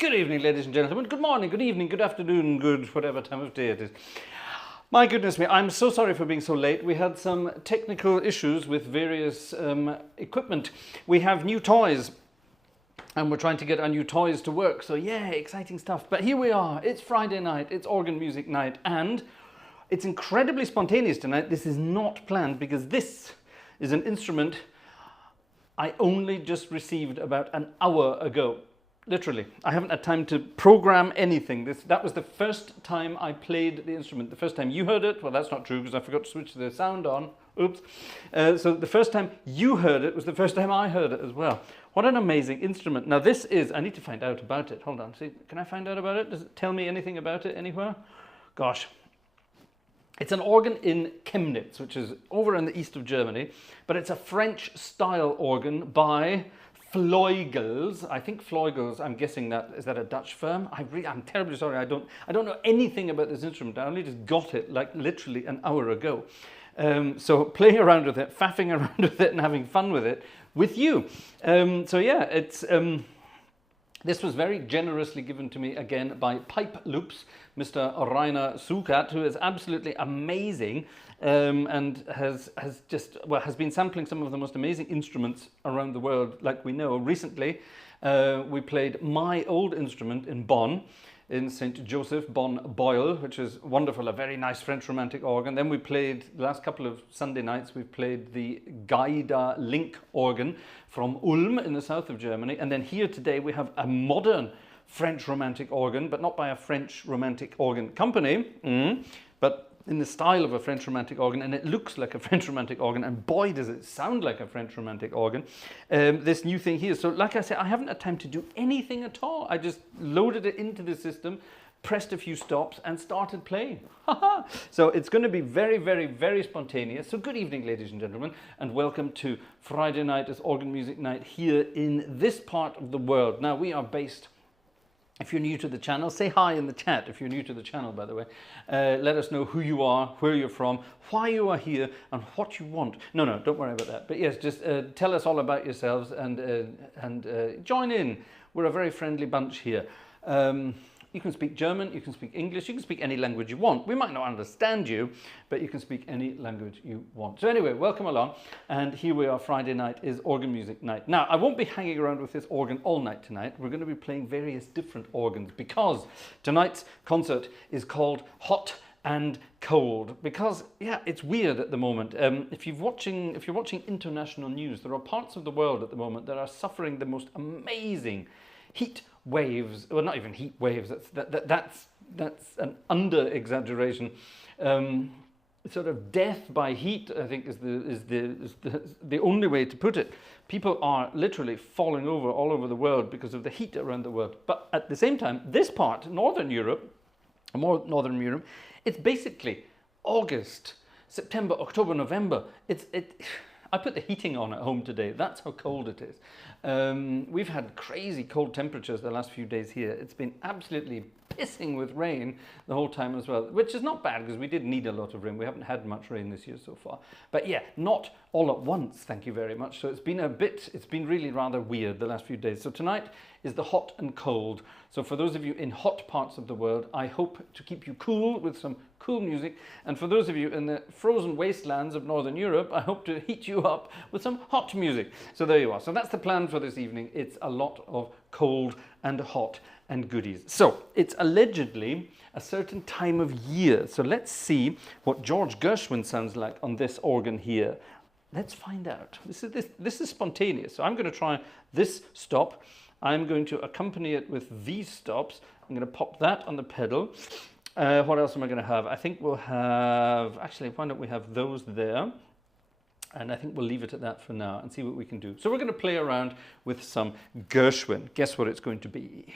Good evening, ladies and gentlemen. Good morning, good evening, good afternoon, good whatever time of day it is. My goodness me, I'm so sorry for being so late. We had some technical issues with various equipment. We have new toys and we're trying to get our new toys to work. So yeah, exciting stuff. But here we are. It's Friday night, it's organ music night, and it's incredibly spontaneous tonight. This is not planned because this is an instrument I only just received about an hour ago. Literally, I haven't had time to program anything. That was the first time I played the instrument. The first time you heard it, well, that's not true because I forgot to switch the sound on. Oops. So the first time you heard it was the first time I heard it as well. What an amazing instrument. Now this is, I need to find out about it. Hold on, see, can I find out about it? Does it tell me anything about it anywhere? Gosh. It's an organ in Chemnitz, which is over in the east of Germany, but it's a French style organ by Vleugels. I think Vleugels, I'm guessing that, is that a Dutch firm? I'm terribly sorry, I don't know anything about this instrument. I only just got it like literally an hour ago. So playing around with it, faffing around with it and having fun with it with you. So yeah, it's... This was very generously given to me again by Pipe Loops, Mr. Rainer Sukat, who is absolutely amazing and has been sampling some of the most amazing instruments around the world, like we know. Recently, we played my old instrument in Bonn, in St. Joseph, Bonn Boyle, which is wonderful, a very nice French romantic organ. Then we played, the last couple of Sunday nights, we've played the Gaida Link organ from Ulm in the south of Germany. And then here today we have a modern French romantic organ, but not by a French romantic organ company, but in the style of a French romantic organ, and it looks like a French romantic organ, and boy does it sound like a French romantic organ, this new thing here. So like I said, I haven't had time to do anything at all. I just loaded it into the system, pressed a few stops and started playing. So it's going to be very, very, very spontaneous. So good evening, ladies and gentlemen, and welcome to Friday night as organ music night here in this part of the world. Now we are based... If you're new to the channel, say hi in the chat. If you're new to the channel, by the way, let us know who you are, where you're from, why you are here, and what you want. No, don't worry about that. But yes, just tell us all about yourselves and join in. We're a very friendly bunch here. You can speak German, you can speak English, you can speak any language you want. We might not understand you, but you can speak any language you want. So anyway, welcome along. And here we are, Friday night is organ music night. Now, I won't be hanging around with this organ all night tonight. We're going to be playing various different organs because tonight's concert is called Hot and Cold, because yeah, it's weird at the moment. If you're watching international news, there are parts of the world at the moment that are suffering the most amazing heat waves. Well, not even heat waves, that's an under exaggeration. Sort of death by heat, I think, is the only way to put it. People are literally falling over all over the world because of the heat around the world. But at the same time, this part, Northern Europe, it's basically August, September, October, November. I put the heating on at home today. That's how cold it is. We've had crazy cold temperatures the last few days here. It's been absolutely pissing with rain the whole time as well, which is not bad because we did need a lot of rain. We haven't had much rain this year so far. But yeah, not all at once, thank you very much. So it's been really rather weird the last few days. So tonight is the hot and cold. So for those of you in hot parts of the world, I hope to keep you cool with some cool music. And for those of you in the frozen wastelands of Northern Europe, I hope to heat you up with some hot music. So there you are. So that's the plan for this evening. It's a lot of cold and hot and goodies. So it's allegedly a certain time of year. So let's see what George Gershwin sounds like on this organ here. Let's find out. This is spontaneous. So I'm going to try this stop. I'm going to accompany it with these stops. I'm going to pop that on the pedal. What else am I going to have? I think we'll have, actually, why don't we have those there? And I think we'll leave it at that for now and see what we can do. So we're going to play around with some Gershwin. Guess what it's going to be?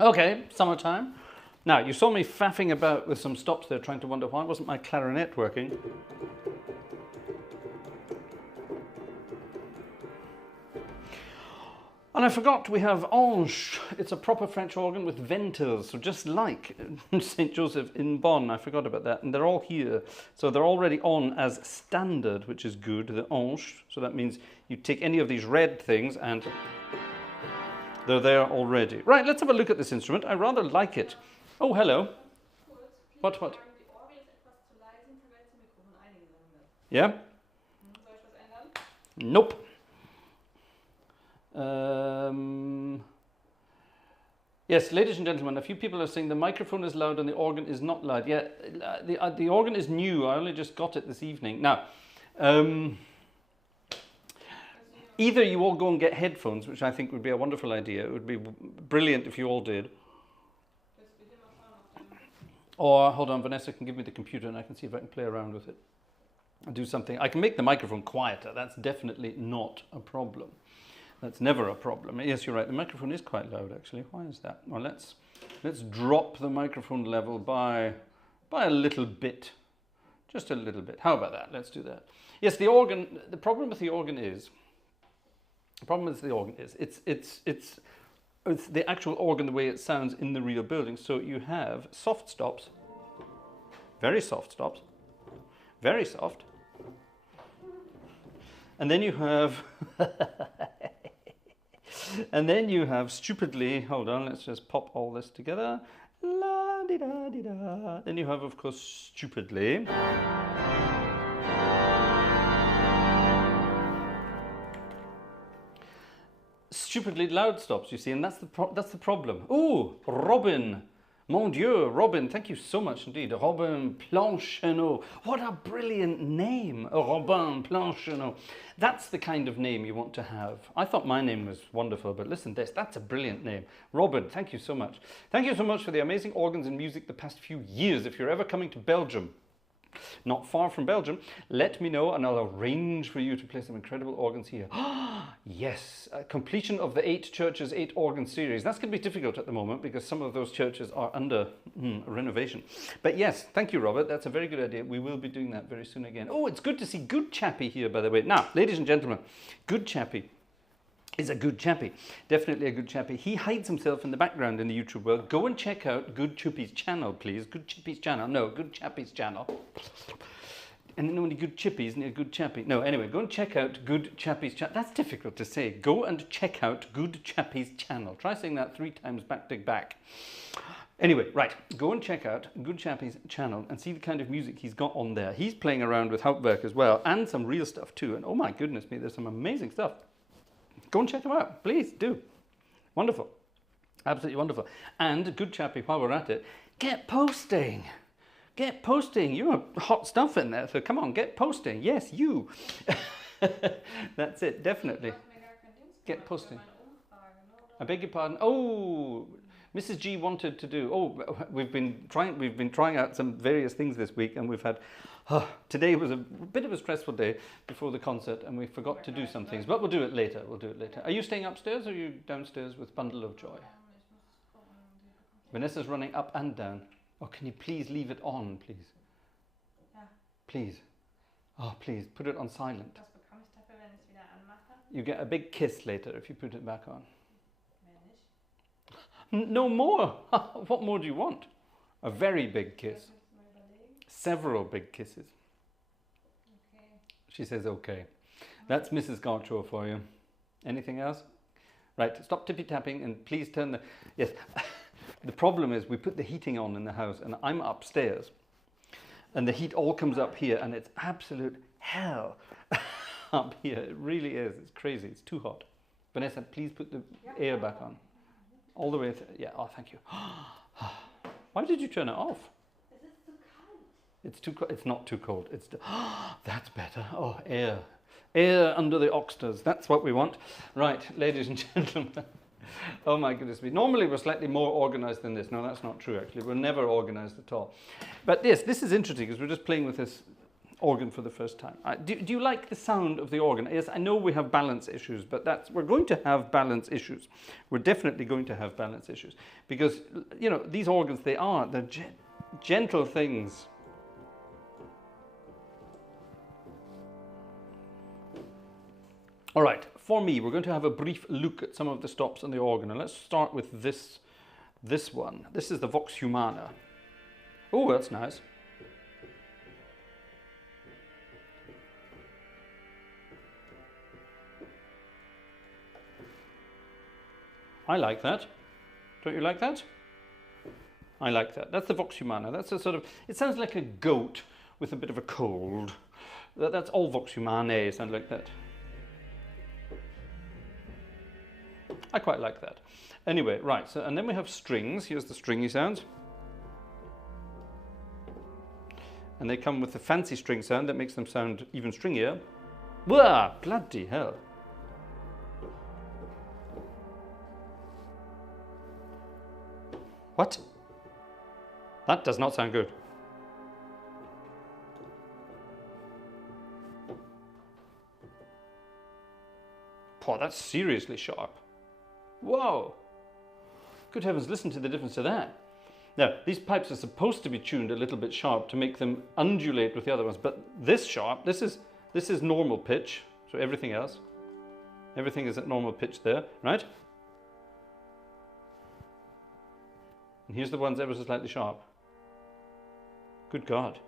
Okay, summertime. Now, you saw me faffing about with some stops there, trying to wonder why wasn't my clarinet working. And I forgot we have Ange. It's a proper French organ with venters, so just like St. Joseph in Bonn. I forgot about that. And they're all here. So they're already on as standard, which is good, the Ange. So that means you take any of these red things and they're there already. Right, let's have a look at this instrument. I rather like it. Oh, hello. What? Yeah? Nope. Yes, ladies and gentlemen, a few people are saying the microphone is loud and the organ is not loud. Yeah, the organ is new. I only just got it this evening. Now, either you all go and get headphones, which I think would be a wonderful idea. It would be brilliant if you all did. Or, hold on, Vanessa can give me the computer and I can see if I can play around with it. And do something. I can make the microphone quieter. That's definitely not a problem. That's never a problem. Yes, you're right. The microphone is quite loud, actually. Why is that? Well, let's drop the microphone level by a little bit. Just a little bit. How about that? Let's do that. Yes, the organ. The problem with the organ is. It's the actual organ, the way it sounds in the real building. So you have soft stops, very soft stops, very soft, and then you have. And then you have stupidly, hold on, let's just pop all this together. La di da di da. Then you have, of course, stupidly. Stupidly loud stops, you see, and that's the problem. Ooh, Robin. Mon Dieu, Robin, thank you so much indeed. Robin Plancheneau. What a brilliant name, Robin Plancheneau. That's the kind of name you want to have. I thought my name was wonderful, but listen to this, that's a brilliant name. Robin, thank you so much. Thank you so much for the amazing organs and music the past few years. If you're ever coming to Belgium, not far from Belgium, let me know and I'll arrange for you to play some incredible organs here. Yes, completion of the 8 churches, 8 organ series. That's going to be difficult at the moment because some of those churches are under renovation. But yes, thank you, Robert. That's a very good idea. We will be doing that very soon again. Oh, it's good to see Good Chappie here, by the way. Now, ladies and gentlemen, Good Chappie is a good chappie, definitely a good chappie. He hides himself in the background in the YouTube world. Go and check out Good Chippy's channel, please. Good Chippy's channel. No, Good Chappie's channel. And no, any good chippies and a good chappie. No, anyway, go and check out Good Chappie's channel. That's difficult to say. Go and check out Good Chappie's channel. Try saying that 3 times back to back. Anyway, right, go and check out Good Chappie's channel and see the kind of music he's got on there. He's playing around with Hauptwerk as well, and some real stuff too. And oh my goodness me, there's some amazing stuff. Go and check them out, please do. Wonderful, absolutely wonderful. And Good Chappie, while we're at it, get posting. Get posting. You're hot stuff in there, so come on, get posting. Yes, you. That's it, definitely. Get posting. I beg your pardon. Oh, Mrs. G wanted to do. Oh, we've been trying out some various things this week, and we've had. Today was a bit of a stressful day before the concert, and we forgot to do some things. But we'll do it later. We'll do it later. Are you staying upstairs, or are you downstairs with Bundle of Joy? Vanessa's running up and down. Oh, can you please leave it on, please? Yeah. Please. Oh, please put it on silent. You get a big kiss later if you put it back on. No more. What more do you want? A very big kiss. Several big kisses. Okay. She says okay. That's Mrs. Gartshore for you. Anything else? Right, stop tippy tapping and please turn the... Yes, the problem is we put the heating on in the house and I'm upstairs and the heat all comes up here and it's absolute hell up here. It really is. It's crazy. It's too hot. Vanessa, please put the air back on. All the way through. Yeah, oh, thank you. Why did you turn it off? It's too cold. It's not too cold. It's that's better. Oh, air. Air under the oxters. That's what we want. Right, ladies and gentlemen. Oh my goodness me. Normally we're slightly more organized than this. No, that's not true actually. We're never organized at all. But yes, this is interesting because we're just playing with this organ for the first time. Do you like the sound of the organ? Yes, I know we have balance issues, but we're going to have balance issues. We're definitely going to have balance issues because, you know, these organs, they're gentle things. All right, for me, we're going to have a brief look at some of the stops on the organ, and let's start with this one. This is the Vox Humana. Oh, that's nice. I like that. Don't you like that? I like that. That's the Vox Humana. That's a sort of, it sounds like a goat with a bit of a cold. That's all Vox Humanae sound like that. I quite like that. Anyway, right, so, and then we have strings. Here's the stringy sounds. And they come with the fancy string sound that makes them sound even stringier. Wah, bloody hell. What? That does not sound good. Oh, that's seriously sharp. Whoa! Good heavens, listen to the difference to that. Now, these pipes are supposed to be tuned a little bit sharp to make them undulate with the other ones, but this sharp, this is normal pitch, so everything is at normal pitch there, right? And here's the ones ever so slightly sharp. Good God.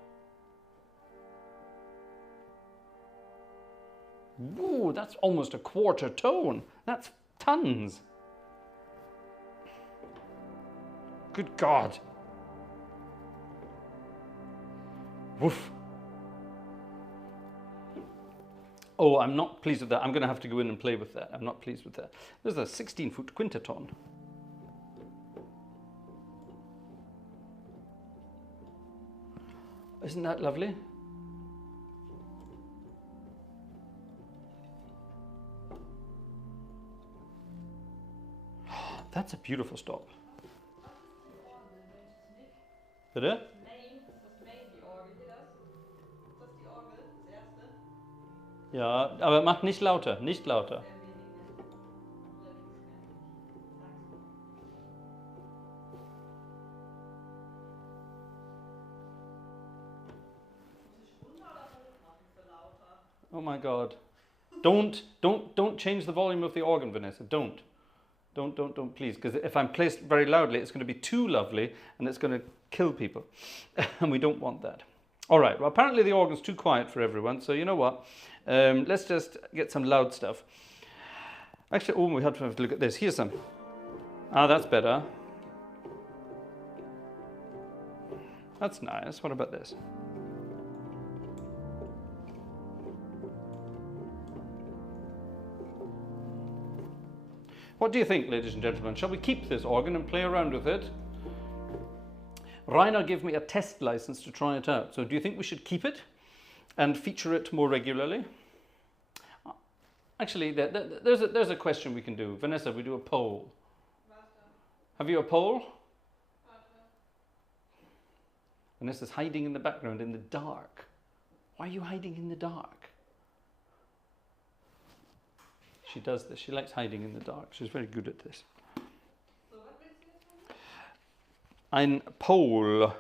Ooh, that's almost a quarter tone. That's tons. Good God. Woof. Oh, I'm not pleased with that. I'm going to have to go in and play with that. I'm not pleased with that. There's a 16-foot quintaton. Isn't that lovely? That's a beautiful stop. Bitte? Ja, aber mach nicht lauter, nicht lauter. Oh my God. Don't change the volume of the organ, Vanessa. Don't, please. Because if I'm placed very loudly, it's going to be too lovely and it's going to kill people. And we don't want that. All right. Well, apparently the organ's too quiet for everyone. So you know what? Let's just get some loud stuff. Actually, oh, we have to look at this. Here's some. Ah, that's better. That's nice. What about this? What do you think, ladies and gentlemen? Shall we keep this organ and play around with it? Rainer gave me a test license to try it out. So do you think we should keep it and feature it more regularly? Actually, there's a question we can do. Vanessa, we do a poll. Have you a poll? Vanessa's hiding in the background in the dark. Why are you hiding in the dark? She does this. She likes hiding in the dark. She's very good at this. Ein Poll.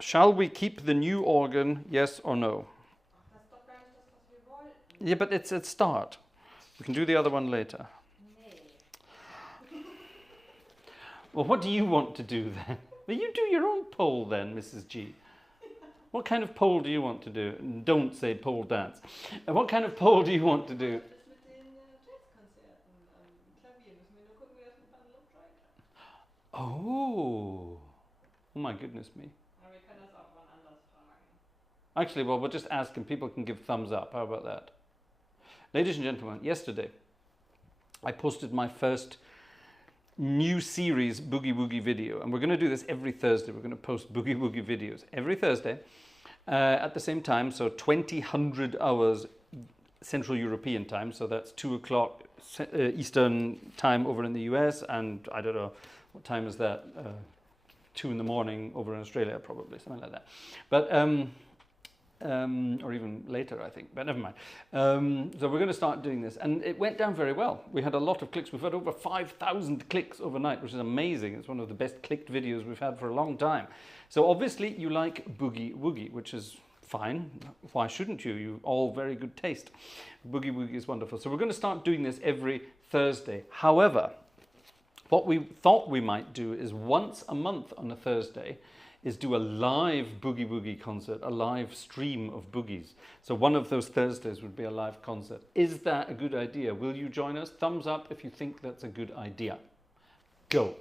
Shall we keep the new organ, yes or no? Yeah, but it's at start. We can do the other one later. Well, what do you want to do then? Well, you do your own poll then, Mrs. G. What kind of poll do you want to do? Don't say pole dance. What kind of poll do you want to do? Oh my goodness me. Actually, well, we'll just ask and people can give thumbs up. How about that? Ladies and gentlemen, yesterday I posted my first new series Boogie Woogie video, and we're going to do this every Thursday. We're going to post Boogie Woogie videos every Thursday at the same time, so 2000 hours Central European time, so that's 2 o'clock Eastern time over in the US, and I don't know, what time is that? 2 in the morning over in Australia, probably, something like that. But or even later, I think, but never mind. So we're going to start doing this, and it went down very well. We had a lot of clicks. We've had over 5,000 clicks overnight, which is amazing. It's one of the best clicked videos we've had for a long time. So obviously you like Boogie Woogie, which is fine. Why shouldn't you? You all very good taste. Boogie Woogie is wonderful. So we're going to start doing this every Thursday. However, what we thought we might do is once a month on a Thursday is do a live Boogie Woogie concert, a live stream of boogies. So one of those Thursdays would be a live concert. Is that a good idea? Will you join us? Thumbs up if you think that's a good idea. Go.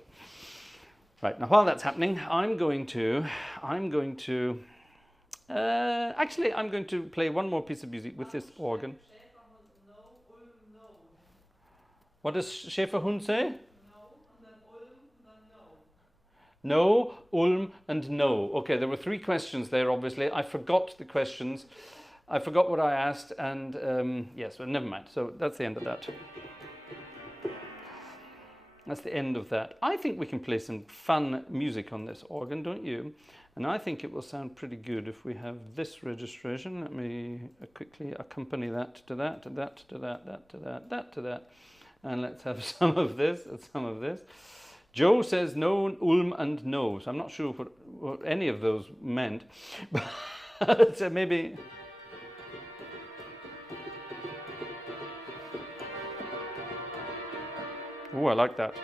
Right, now while that's happening, I'm going to play one more piece of music with this organ. What does Schäferhund say? No, Ulm, and no. Okay, there were 3 questions there, obviously. I forgot the questions. I forgot what I asked, and yes, well, never mind. So that's the end of that. That's the end of that. I think we can play some fun music on this organ, don't you? And I think it will sound pretty good if we have this registration. Let me quickly accompany that to that, to that, to that, that to that, that to that. And let's have some of this and some of this. Joe says no, Ulm, and no. So I'm not sure what any of those meant. But maybe... Oh, I like that.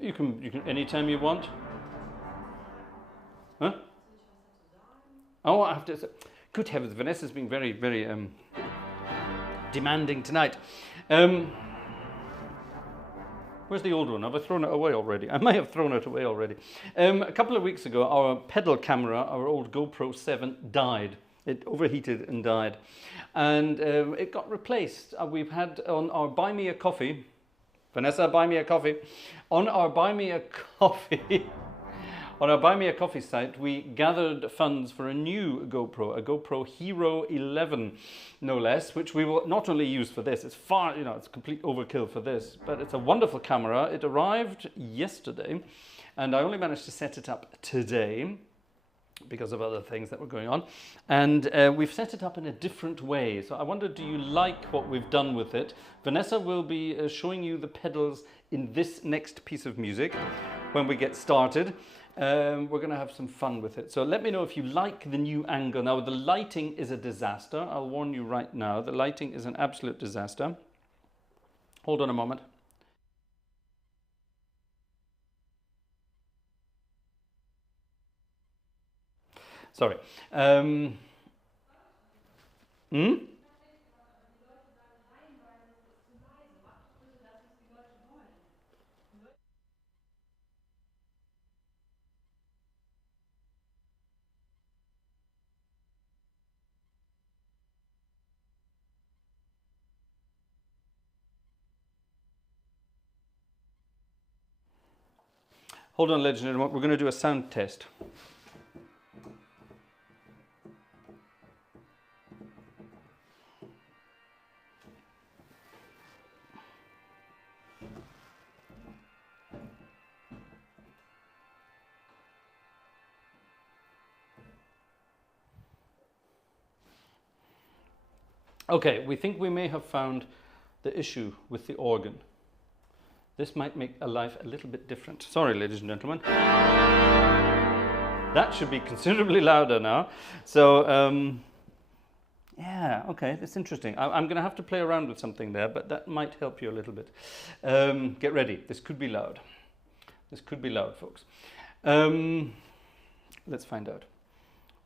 You can anytime you want. Huh? Oh, I have to say, good heavens, Vanessa's been very, very demanding tonight. Where's the old one? Have I thrown it away already? I may have thrown it away already. A couple of weeks ago, our pedal camera, our old GoPro 7, died. It overheated and died. And it got replaced. We've had on our Buy Me a Coffee, Vanessa, buy me a coffee. On our Buy Me a Coffee... On our Buy Me a Coffee site, we gathered funds for a new GoPro, a GoPro Hero 11, no less, which we will not only use for this, it's far, it's complete overkill for this, but it's a wonderful camera. It arrived yesterday, and I only managed to set it up today because of other things that were going on. And we've set it up in a different way. So I wonder, do you like what we've done with it? Vanessa will be showing you the pedals in this next piece of music when we get started. We're going to have some fun with it. So let me know if you like the new angle. Now, the lighting is a disaster. I'll warn you right now. The lighting is an absolute disaster. Hold on a moment. Sorry. Hold on, ladies and gentlemen. We're going to do a sound test. Okay, we think we may have found the issue with the organ. This might make a life a little bit different. Sorry, ladies and gentlemen. That should be considerably louder now. So, yeah, okay, that's interesting. I'm going to have to play around with something there, but that might help you a little bit. Get ready. This could be loud. This could be loud, folks. Let's find out.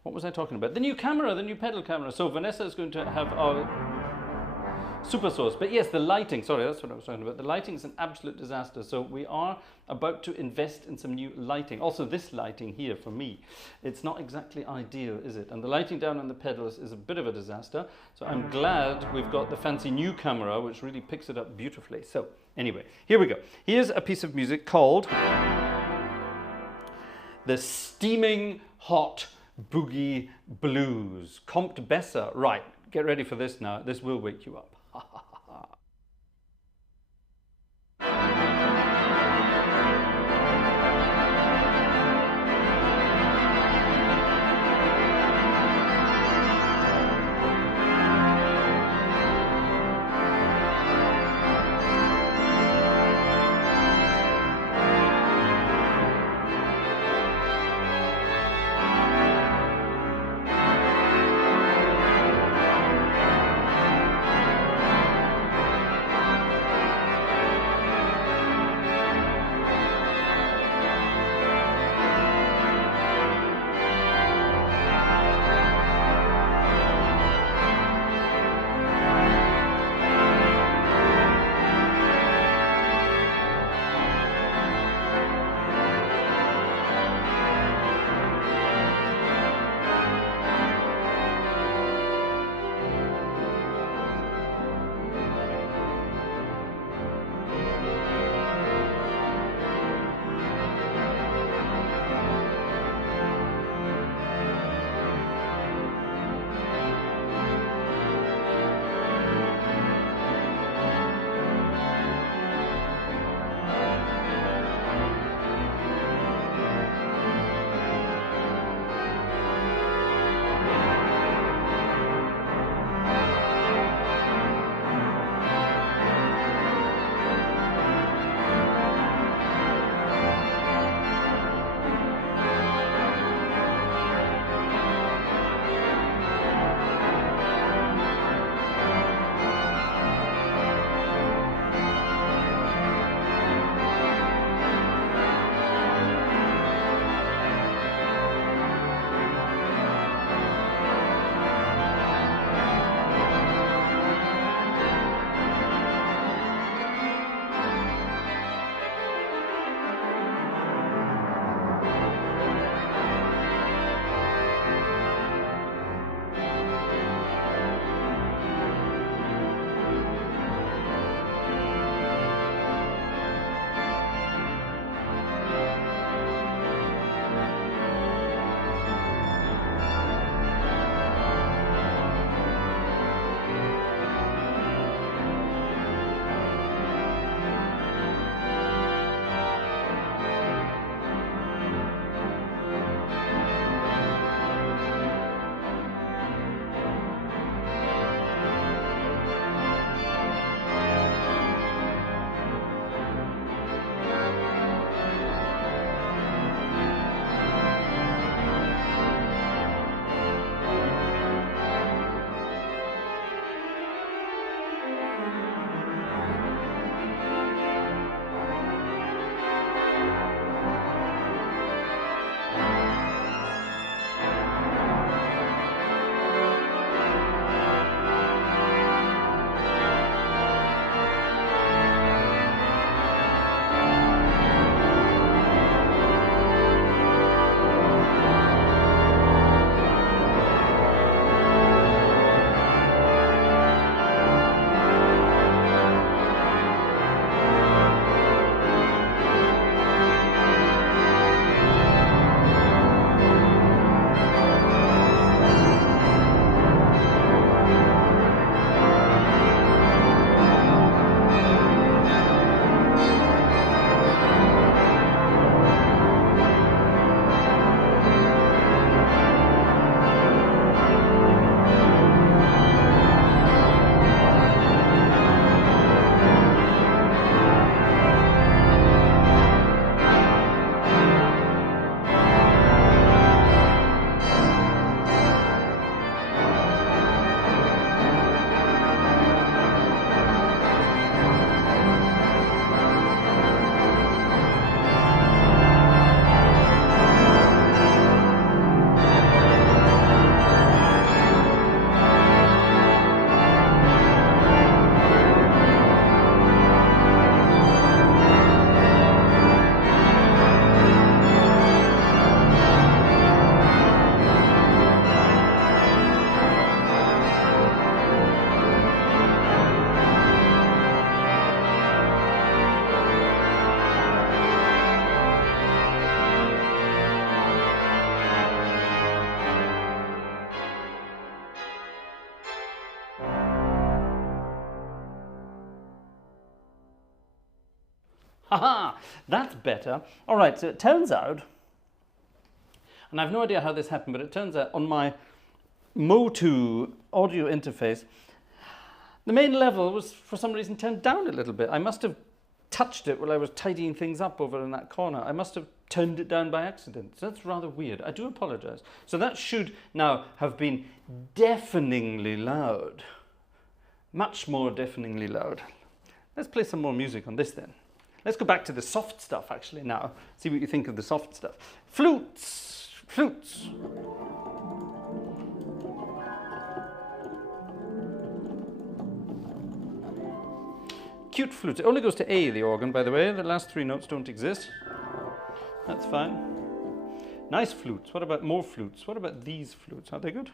What was I talking about? The new camera, the new pedal camera. So Vanessa is going to have our super source. But yes, the lighting, sorry, that's what I was talking about. The lighting is an absolute disaster. So we are about to invest in some new lighting. Also, this lighting here for me, it's not exactly ideal, is it? And the lighting down on the pedals is a bit of a disaster. So I'm glad we've got the fancy new camera, which really picks it up beautifully. So anyway, here we go. Here's a piece of music called The Steaming Hot Boogie Blues. Kommt besser. Right. Get ready for this now. This will wake you up. That's better. All right, so it turns out, and I have no idea how this happened, but it turns out on my Motu audio interface, the main level was for some reason turned down a little bit. I must have touched it while I was tidying things up over in that corner. I must have turned it down by accident. So that's rather weird. I do apologize. So that should now have been deafeningly loud. Much more deafeningly loud. Let's play some more music on this then. Let's go back to the soft stuff actually now. See what you think of the soft stuff. Flutes. Flutes. Cute flute. It only goes to A, the organ, by the way. The last three notes don't exist. That's fine. Nice flutes. What about more flutes? What about these flutes? Are they good?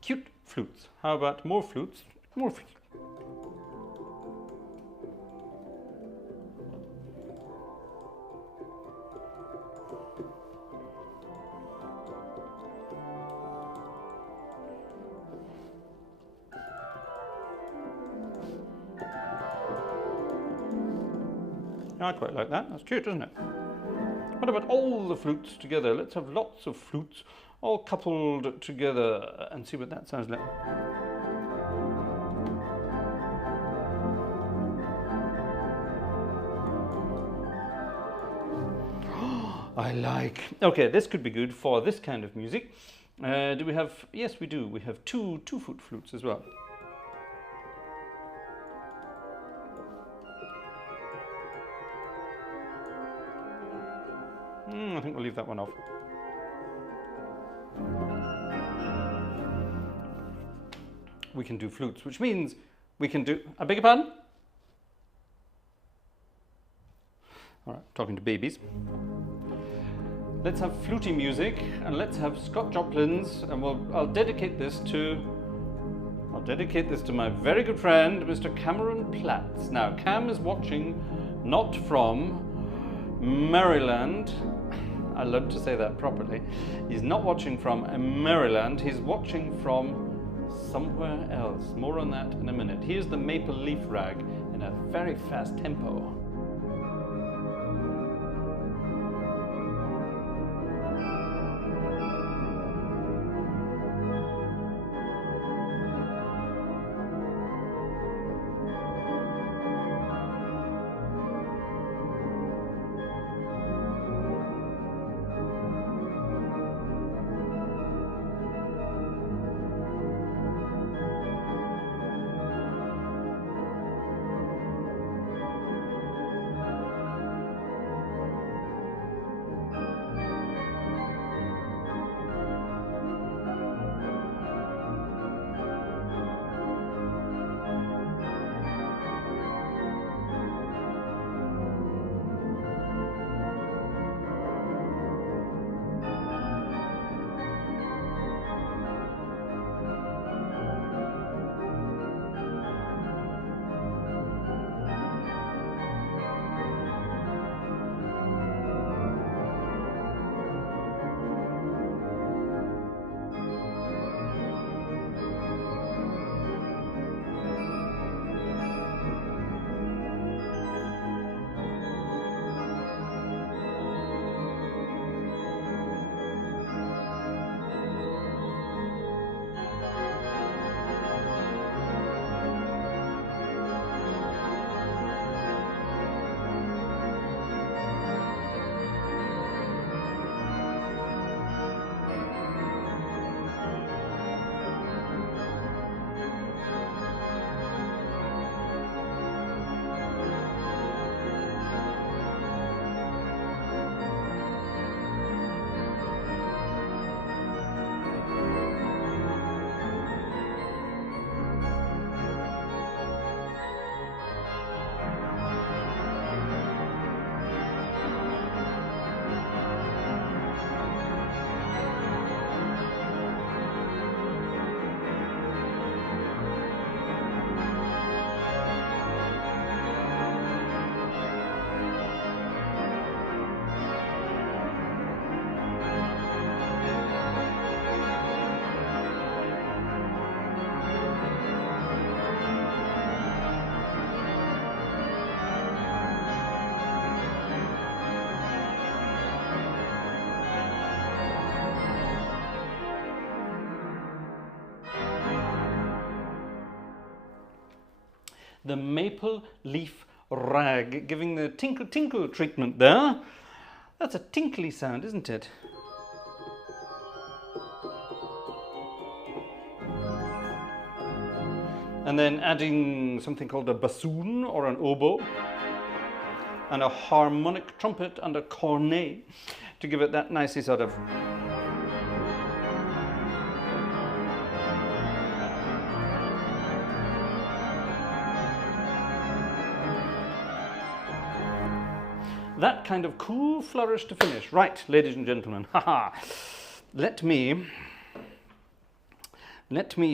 Cute flutes. How about more flutes? More flutes. I quite like that. That's cute, isn't it? What about all the flutes together? Let's have lots of flutes all coupled together and see what that sounds like. I like. Okay, this could be good for this kind of music. Do we have? Yes, we do. We have two 2-foot flutes as well. I think we'll leave that one off. We can do flutes, which means we can do. I beg your pardon? All right, talking to babies. Let's have fluty music and let's have Scott Joplin's, and I'll dedicate this to my very good friend, Mr. Cameron Platts. Now, Cam is watching not from Maryland. I love to say that properly. He's not watching from Maryland, he's watching from somewhere else. More on that in a minute. Here's the Maple Leaf Rag in a very fast tempo. the maple leaf rag, giving the tinkle tinkle treatment there. That's a tinkly sound, isn't it? And then adding something called a bassoon or an oboe, and a harmonic trumpet and a cornet to give it that nicey sort of. That kind of cool flourish to finish. Right, ladies and gentlemen, haha. Let me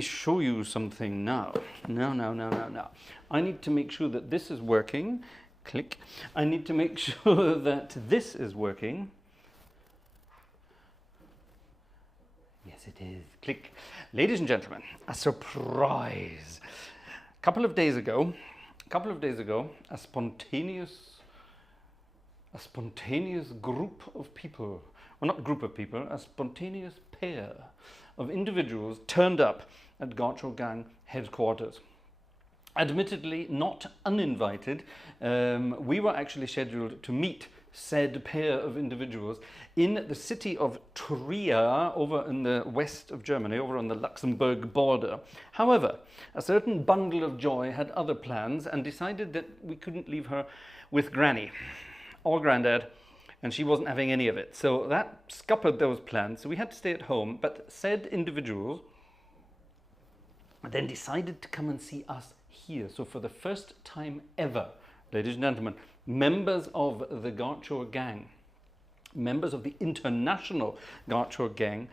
show you something now. Now. I need to make sure that this is working. Click. I need to make sure that this is working. Yes, it is. Click. Ladies and gentlemen, a surprise. A couple of days ago, a spontaneous group of people, well, not group of people, a spontaneous pair of individuals turned up at Gartshore Gang headquarters. Admittedly not uninvited, we were actually scheduled to meet said pair of individuals in the city of Trier, over in the west of Germany, over on the Luxembourg border. However, a certain bundle of joy had other plans and decided that we couldn't leave her with Granny or Grandad, and she wasn't having any of it. So that scuppered those plans, so we had to stay at home. But said individuals then decided to come and see us here. So for the first time ever, ladies and gentlemen, members of the Gartshore Gang, members of the international Gartshore Gang,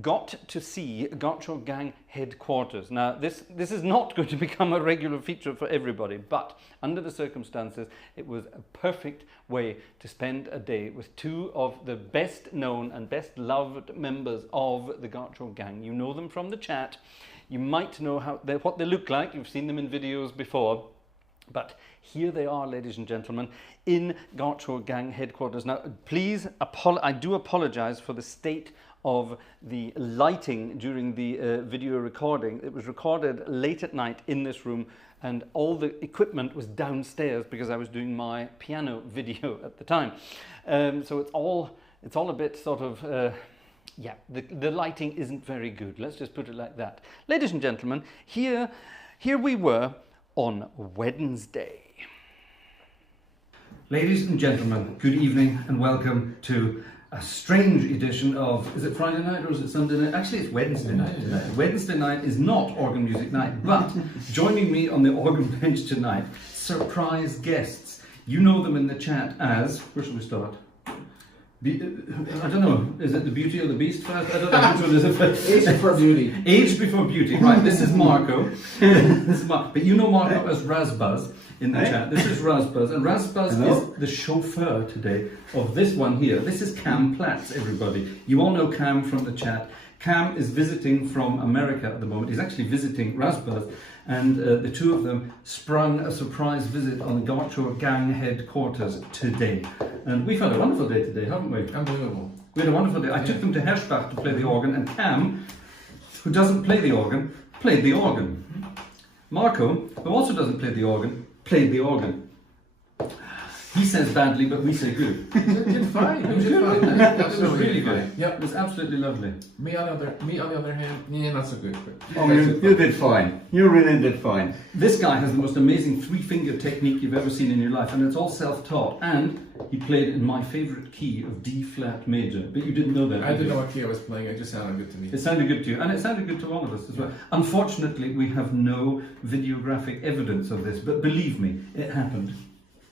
got to see Gartshore Gang headquarters. Now, this is not going to become a regular feature for everybody, but under the circumstances, it was a perfect way to spend a day with two of the best known and best loved members of the Gartshore Gang. You know them from the chat. You might know what they look like. You've seen them in videos before. But here they are, ladies and gentlemen, in Gartshore Gang headquarters. Now, please, I do apologize for the state of the lighting during the video recording. It was recorded late at night in this room, and all the equipment was downstairs because I was doing my piano video at the time. So it's all a bit sort of, yeah, the lighting isn't very good. Let's just put it like that. Ladies and gentlemen, here we were on Wednesday. Ladies and gentlemen, good evening and welcome to a strange edition of, is it Friday night or is it Sunday night? Actually, it's Wednesday night today. Wednesday night is not organ music night, but joining me on the organ bench tonight, surprise guests. You know them in the chat as, where should we start? I don't know, is it the Beauty or the Beast first? I don't know which one is it first. Age before beauty. Age before beauty, right. This is Marco. But you know Marco as Razbuzz in the chat. This is Razbuzz, and Razbuzz is the chauffeur today of this one here. This is Cam Platts, everybody. You all know Cam from the chat. Cam is visiting from America at the moment. He's actually visiting Razbuzz, and the two of them sprung a surprise visit on the Gartshore Gang headquarters today. And we've had a wonderful day today, haven't we? Unbelievable. We had a wonderful day. I took them to Herschbach to play the organ, and Cam, who doesn't play the organ, played the organ. Marco, who also doesn't play the organ, played the organ. He says badly, but we say good. You did fine. You did fine. It was really good. Yep. It was absolutely lovely. Me on the other hand, yeah, not so good. But You did fine. You really did fine. This guy has the most amazing three-finger technique you've ever seen in your life, and it's all self-taught. And he played in my favourite key of D flat major. But you didn't know that. I didn't know what key I was playing. It just sounded good to me. It sounded good to you, and it sounded good to all of us as well. Unfortunately, we have no videographic evidence of this, but believe me, it happened.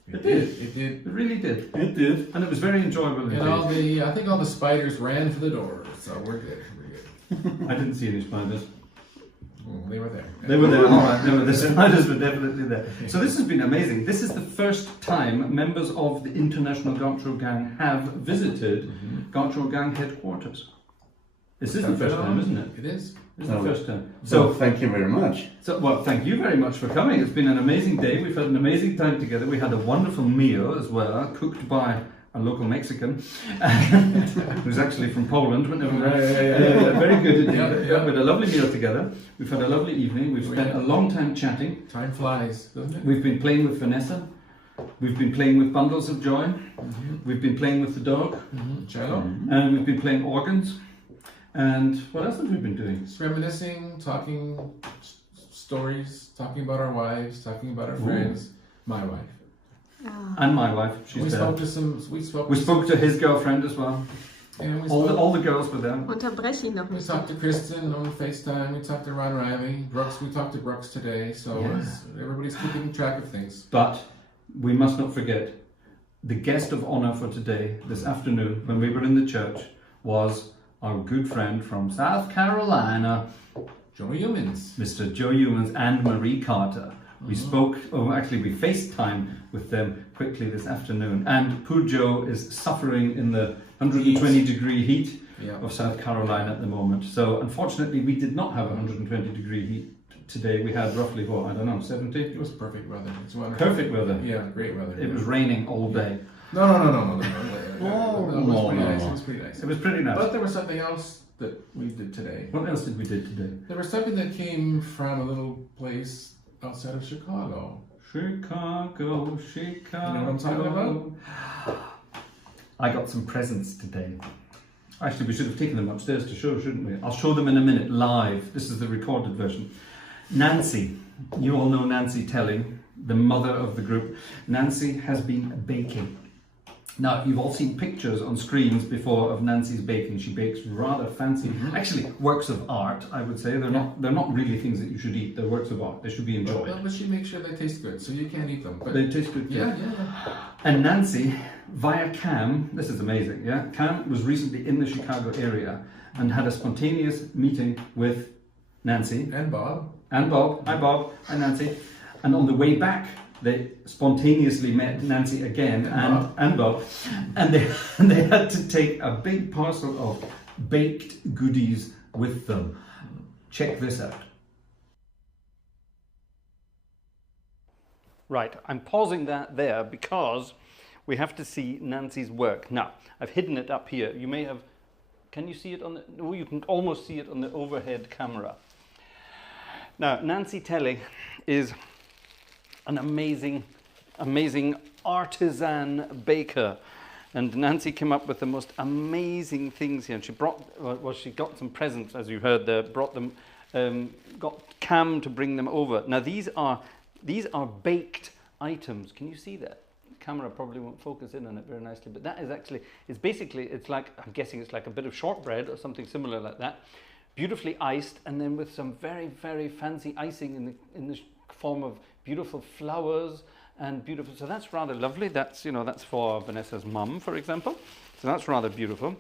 It did. It did. It really did. It did. And it was very enjoyable indeed. And I think all the spiders ran for the door, so we're good. We're good. I didn't see any spiders. Oh, they were there. They were there, all right. The spiders were definitely there. So this has been amazing. This is the first time members of the International Gartshore Gang have visited Gartshore Gang headquarters. This is the first time, isn't it? It is. This is the first time. So thank you very much. Well, thank you very much for coming. It's been an amazing day. We've had an amazing time together. We had a wonderful meal as well, cooked by a local Mexican, who's actually from Poland, but never mind. Yeah. Very good indeed. Yeah. We had a lovely meal together. We've had a lovely evening. We've spent a long time chatting. Time flies, doesn't it? We've been playing with Vanessa. We've been playing with bundles of joy. We've been playing with the dog. Cello. And we've been playing organs. And what else have we been doing? Just reminiscing, talking stories, talking about our wives, talking about our friends. My wife. And my wife, she's We there. spoke to some. We spoke to his girlfriend as well. And we All the girls were there. Unterbrech ihn noch We nicht. talked to Kristen on FaceTime. We talked to Ron Riley. Brooks. We talked to Brooks today. So everybody's keeping track of things. But we must not forget the guest of honor for today, this afternoon, when we were in the church, was our good friend from South Carolina, Joe Humans. Mr. Joe Humans and Marie Carter. We spoke, we FaceTime with them quickly this afternoon. And poor Joe is suffering in the 120-degree heat of South Carolina at the moment. So unfortunately, we did not have 120-degree heat today. We had roughly, 70? It was perfect weather. It's wonderful. Perfect weather. Yeah, great weather. It was raining all day. No. It was pretty nice. It was pretty nice. It was pretty nice. But there was something else that we did today. What else did we do today? There was something that came from a little place outside of Chicago. Chicago. You know what I'm talking about? I got some presents today. Actually, we should have taken them upstairs to show, shouldn't we? I'll show them in a minute live. This is the recorded version. Nancy, you all know Nancy Telling, the mother of the group. Nancy has been baking. Now, you've all seen pictures on screens before of Nancy's baking. She bakes rather fancy, actually works of art, I would say. They're not really things that you should eat. They're works of art. They should be enjoyed. But she makes sure they taste good, so you can't eat them. But They taste good too. yeah. And Nancy, via Cam, this is amazing, yeah? Cam was recently in the Chicago area and had a spontaneous meeting with Nancy. And Bob. And Bob. Hi Bob. Hi Nancy. And on the way back, they spontaneously met Nancy again and Bob. And they had to take a big parcel of baked goodies with them. Check this out. Right, I'm pausing that there because we have to see Nancy's work. Now, I've hidden it up here. You may have, can you see it on the, oh, you can almost see it on the overhead camera. Now, Nancy Telling is an amazing artisan baker. And Nancy came up with the most amazing things here. And she brought, she got some presents, as you heard there, brought them, got Cam to bring them over. Now, these are baked items. Can you see that? The camera probably won't focus in on it very nicely, but that is actually, it's like, I'm guessing it's like a bit of shortbread or something similar like that, beautifully iced, and then with some very, very fancy icing in the form of beautiful flowers and beautiful, so that's rather lovely. That's, that's for Vanessa's mum, for example. So that's rather beautiful.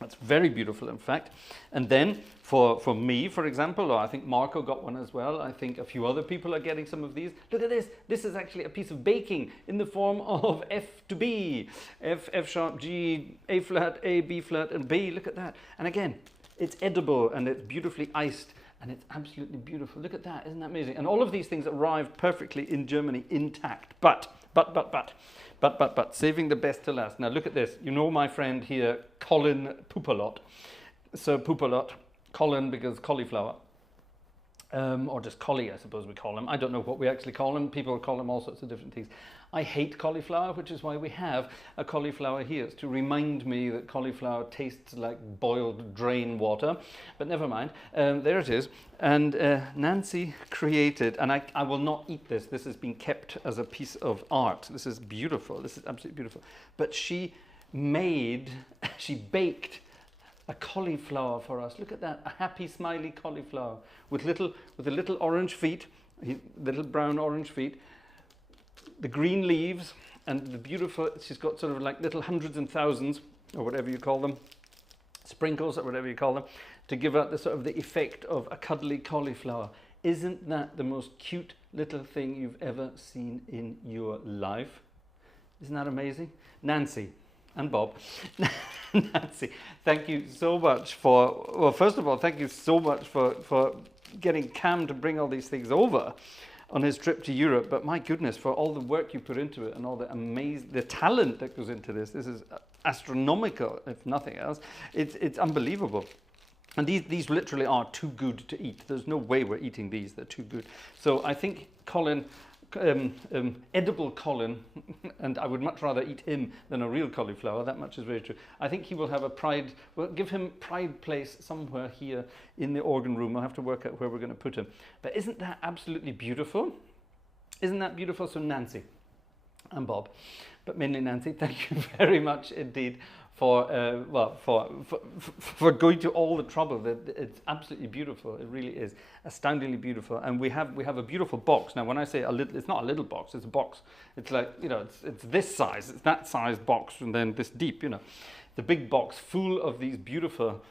That's very beautiful, in fact. And then for me, for example, or I think Marco got one as well. I think a few other people are getting some of these. Look at this. This is actually a piece of baking in the form of F to B. F, F sharp, G, A flat, A, B flat, and B. Look at that. And again, it's edible and it's beautifully iced. And it's absolutely beautiful. Look at that. Isn't that amazing? And all of these things arrived perfectly in Germany intact. But, saving the best to last. Now look at this. You know my friend here, Colin Poupalot. Sir Poupalot. Colin because cauliflower. Or just collie, I suppose we call him. I don't know what we actually call him. People call him all sorts of different things. I hate cauliflower, which is why we have a cauliflower here. It's to remind me that cauliflower tastes like boiled drain water. But never mind. There it is. And Nancy created, and I will not eat this. This has been kept as a piece of art. This is beautiful. This is absolutely beautiful. But she baked a cauliflower for us. Look at that, a happy, smiley cauliflower with the little orange feet, little brown orange feet, the green leaves, and the beautiful, she's got sort of like little hundreds and thousands, or whatever you call them, sprinkles, or whatever you call them, to give out the sort of the effect of a cuddly cauliflower. Isn't that the most cute little thing you've ever seen in your life? Isn't that amazing? Nancy and Bob. Nancy, thank you so much for, well, first of all, thank you so much for getting Cam to bring all these things over. on his trip to Europe. But my goodness, for all the work you put into it and all the talent that goes into this is astronomical, if nothing else. It's unbelievable. And these literally are too good to eat. There's no way we're eating these. They're too good. So I think Colin, edible Colin, and I would much rather eat him than a real cauliflower. That much is very true. I think he will have a pride. We'll give him pride place somewhere here in the organ room. We'll have to work out where we're going to put him. But isn't that absolutely beautiful? Isn't that beautiful? So Nancy and Bob, but mainly Nancy, thank you very much indeed for going to all the trouble. It's absolutely beautiful. It really is astoundingly beautiful. And we have a beautiful box. Now, when I say a little, it's not a little box. It's a box. It's like, you know, it's this size. It's that size box, and then this deep. You know, the big box full of these beautiful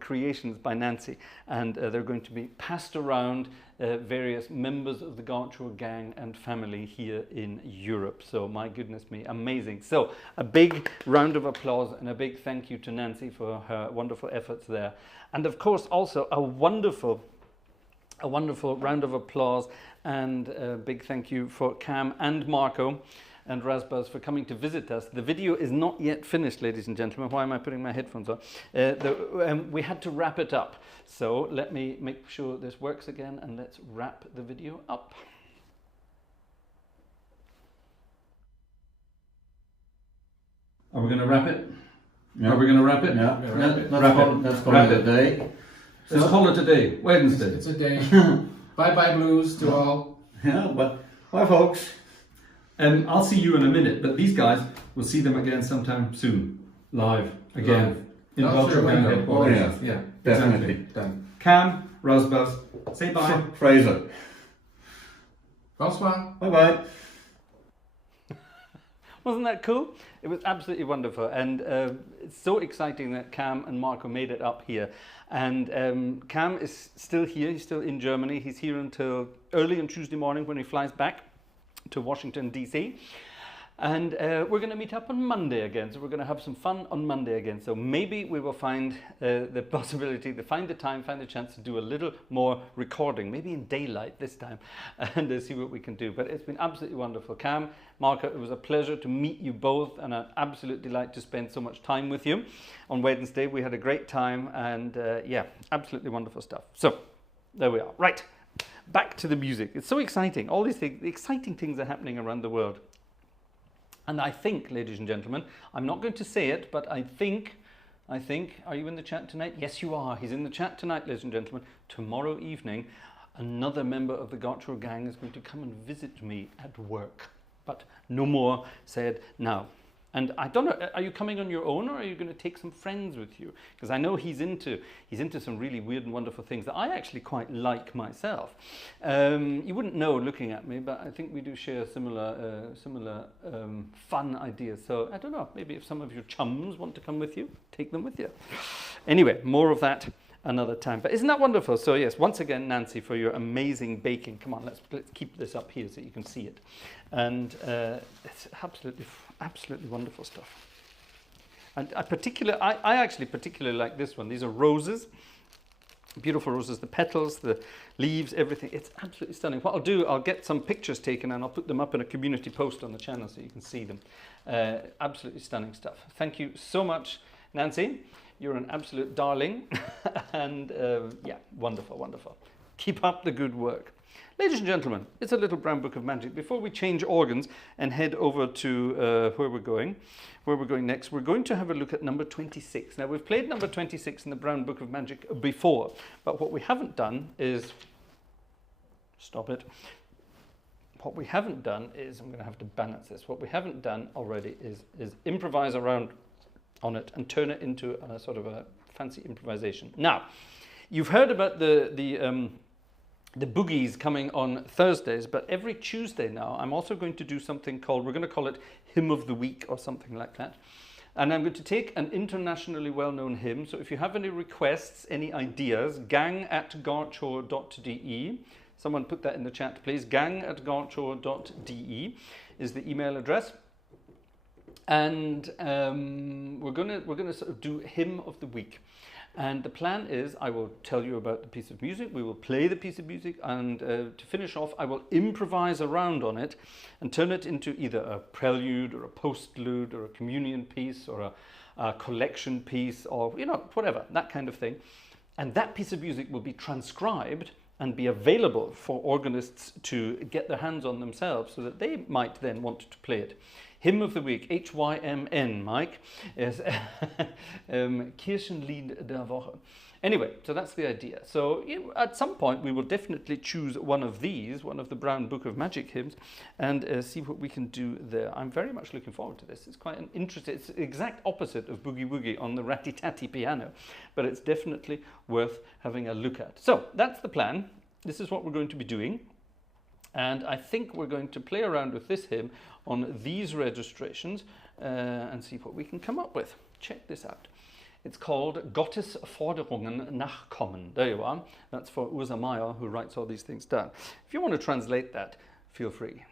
creations by Nancy, and they're going to be passed around various members of the Gartshore Gang and family here in Europe. So my goodness me, amazing. So a big round of applause and a big thank you to Nancy for her wonderful efforts there. And of course also a wonderful round of applause and a big thank you for Cam and Marco and Razbaz for coming to visit us. The video is not yet finished, ladies and gentlemen. Why am I putting my headphones on? We had to wrap it up. So let me make sure this works again, and let's wrap the video up. Are we going to wrap it? Yeah. Are we going to wrap it? Yeah, let's call Wrap it a it. day. Let's call it a day. Wednesday. It's a day. Bye-bye blues to all. Yeah, but bye, folks. And I'll see you in a minute, but these guys, we'll see them again sometime soon. Live again. In Gartshore Gang headquarters. Oh, yeah. Yeah, Definitely. done. Cam, Razbaz, say bye. Fraser. Bonsoir. Bye-bye. Wasn't that cool? It was absolutely wonderful, and it's so exciting that Cam and Marco made it up here. And Cam is still here. He's still in Germany. He's here until early on Tuesday morning when he flies back to Washington, D.C. And we're going to meet up on Monday again. So we're going to have some fun on Monday again. So maybe we will find the possibility to find the time, find the chance to do a little more recording, maybe in daylight this time, and see what we can do. But it's been absolutely wonderful. Cam, Marco, it was a pleasure to meet you both, and an absolute delight to spend so much time with you. On Wednesday, we had a great time, and yeah, absolutely wonderful stuff. So there we are. Right, back to the music. It's so exciting. All these things, the exciting things are happening around the world. And I think, ladies and gentlemen, I'm not going to say it, but I think, are you in the chat tonight? Yes, you are. He's in the chat tonight, ladies and gentlemen. Tomorrow evening, another member of the Gartshore Gang is going to come and visit me at work. But no more said now. And I don't know, are you coming on your own, or are you going to take some friends with you? Because I know he's into some really weird and wonderful things that I actually quite like myself. You wouldn't know looking at me, but I think we do share similar fun ideas. So I don't know, maybe if some of your chums want to come with you, take them with you. Anyway, more of that another time. But isn't that wonderful? So yes, once again, Nancy, for your amazing baking. Come on, let's keep this up here so you can see it. And it's absolutely wonderful stuff. And I actually particularly like this one. These are roses, beautiful roses, the petals, the leaves, everything. It's absolutely stunning. What I'll do, I'll get some pictures taken and I'll put them up in a community post on the channel so you can see them. Absolutely stunning stuff. Thank you so much, Nancy. You're an absolute darling. And yeah, wonderful, wonderful. Keep up the good work. Ladies and gentlemen, it's a little brown book of magic. Before we change organs and head over to where we're going next, we're going to have a look at number 26. Now, we've played number 26 in the brown book of magic before, but what we haven't done is, stop it. What we haven't done is, I'm going to have to balance this. What we haven't done already is improvise around on it and turn it into a sort of a fancy improvisation. Now, you've heard about the boogies coming on Thursdays, but every Tuesday now, I'm also going to do something called, we're going to call it Hymn of the Week or something like that. And I'm going to take an internationally well-known hymn. So if you have any requests, any ideas, gang@gartshore.de. Someone put that in the chat, please. gang@gartshore.de is the email address. And we're gonna sort of do Hymn of the Week. And the plan is I will tell you about the piece of music, we will play the piece of music, and to finish off I will improvise around on it and turn it into either a prelude or a postlude or a communion piece or a collection piece, or, you know, whatever, that kind of thing. And that piece of music will be transcribed and be available for organists to get their hands on themselves so that they might then want to play it. Hymn of the Week, HYMN, Mike, is Kirchenlied der Woche. Anyway, so that's the idea. So at some point we will definitely choose one of these, one of the Brown Book of Magic hymns, and see what we can do there. I'm very much looking forward to this. It's quite an interesting, it's the exact opposite of Boogie Woogie on the ratty-tatty piano, but it's definitely worth having a look at. So that's the plan. This is what we're going to be doing. And I think we're going to play around with this hymn on these registrations and see what we can come up with. Check this out. It's called Gottes Forderungen nachkommen. There you are. That's for Ursa Meyer, who writes all these things down. If you want to translate that, feel free.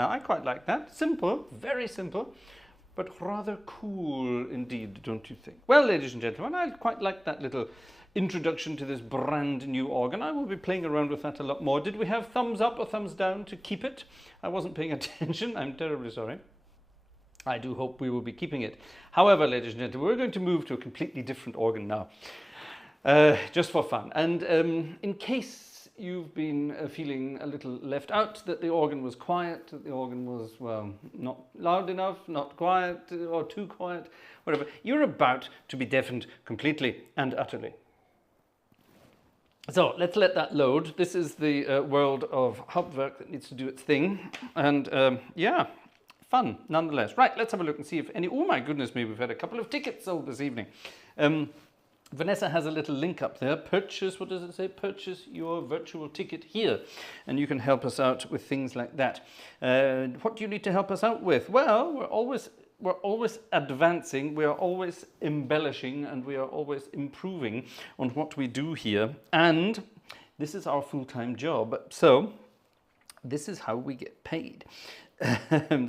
Yeah, I quite like that. Simple, very simple, but rather cool indeed, don't you think? Well, ladies and gentlemen, I quite like that little introduction to this brand new organ. I will be playing around with that a lot more. Did we have thumbs up or thumbs down to keep it? I wasn't paying attention. I'm terribly sorry. I do hope we will be keeping it. However, ladies and gentlemen, we're going to move to a completely different organ now, just for fun. And in case you've been feeling a little left out, that the organ was quiet, that the organ was, well, not loud enough, not quiet, or too quiet, whatever, you're about to be deafened completely and utterly. So let's let that load. This is the world of Hauptwerk that needs to do its thing. And yeah, fun nonetheless. Right, let's have a look and see if any... Oh my goodness me, we've had a couple of tickets sold this evening. Vanessa has a little link up there. Purchase, what does it say? Purchase your virtual ticket here. And you can help us out with things like that. What do you need to help us out with? Well, we're always advancing, we are always embellishing, and we are always improving on what we do here. And this is our full-time job. So this is how we get paid.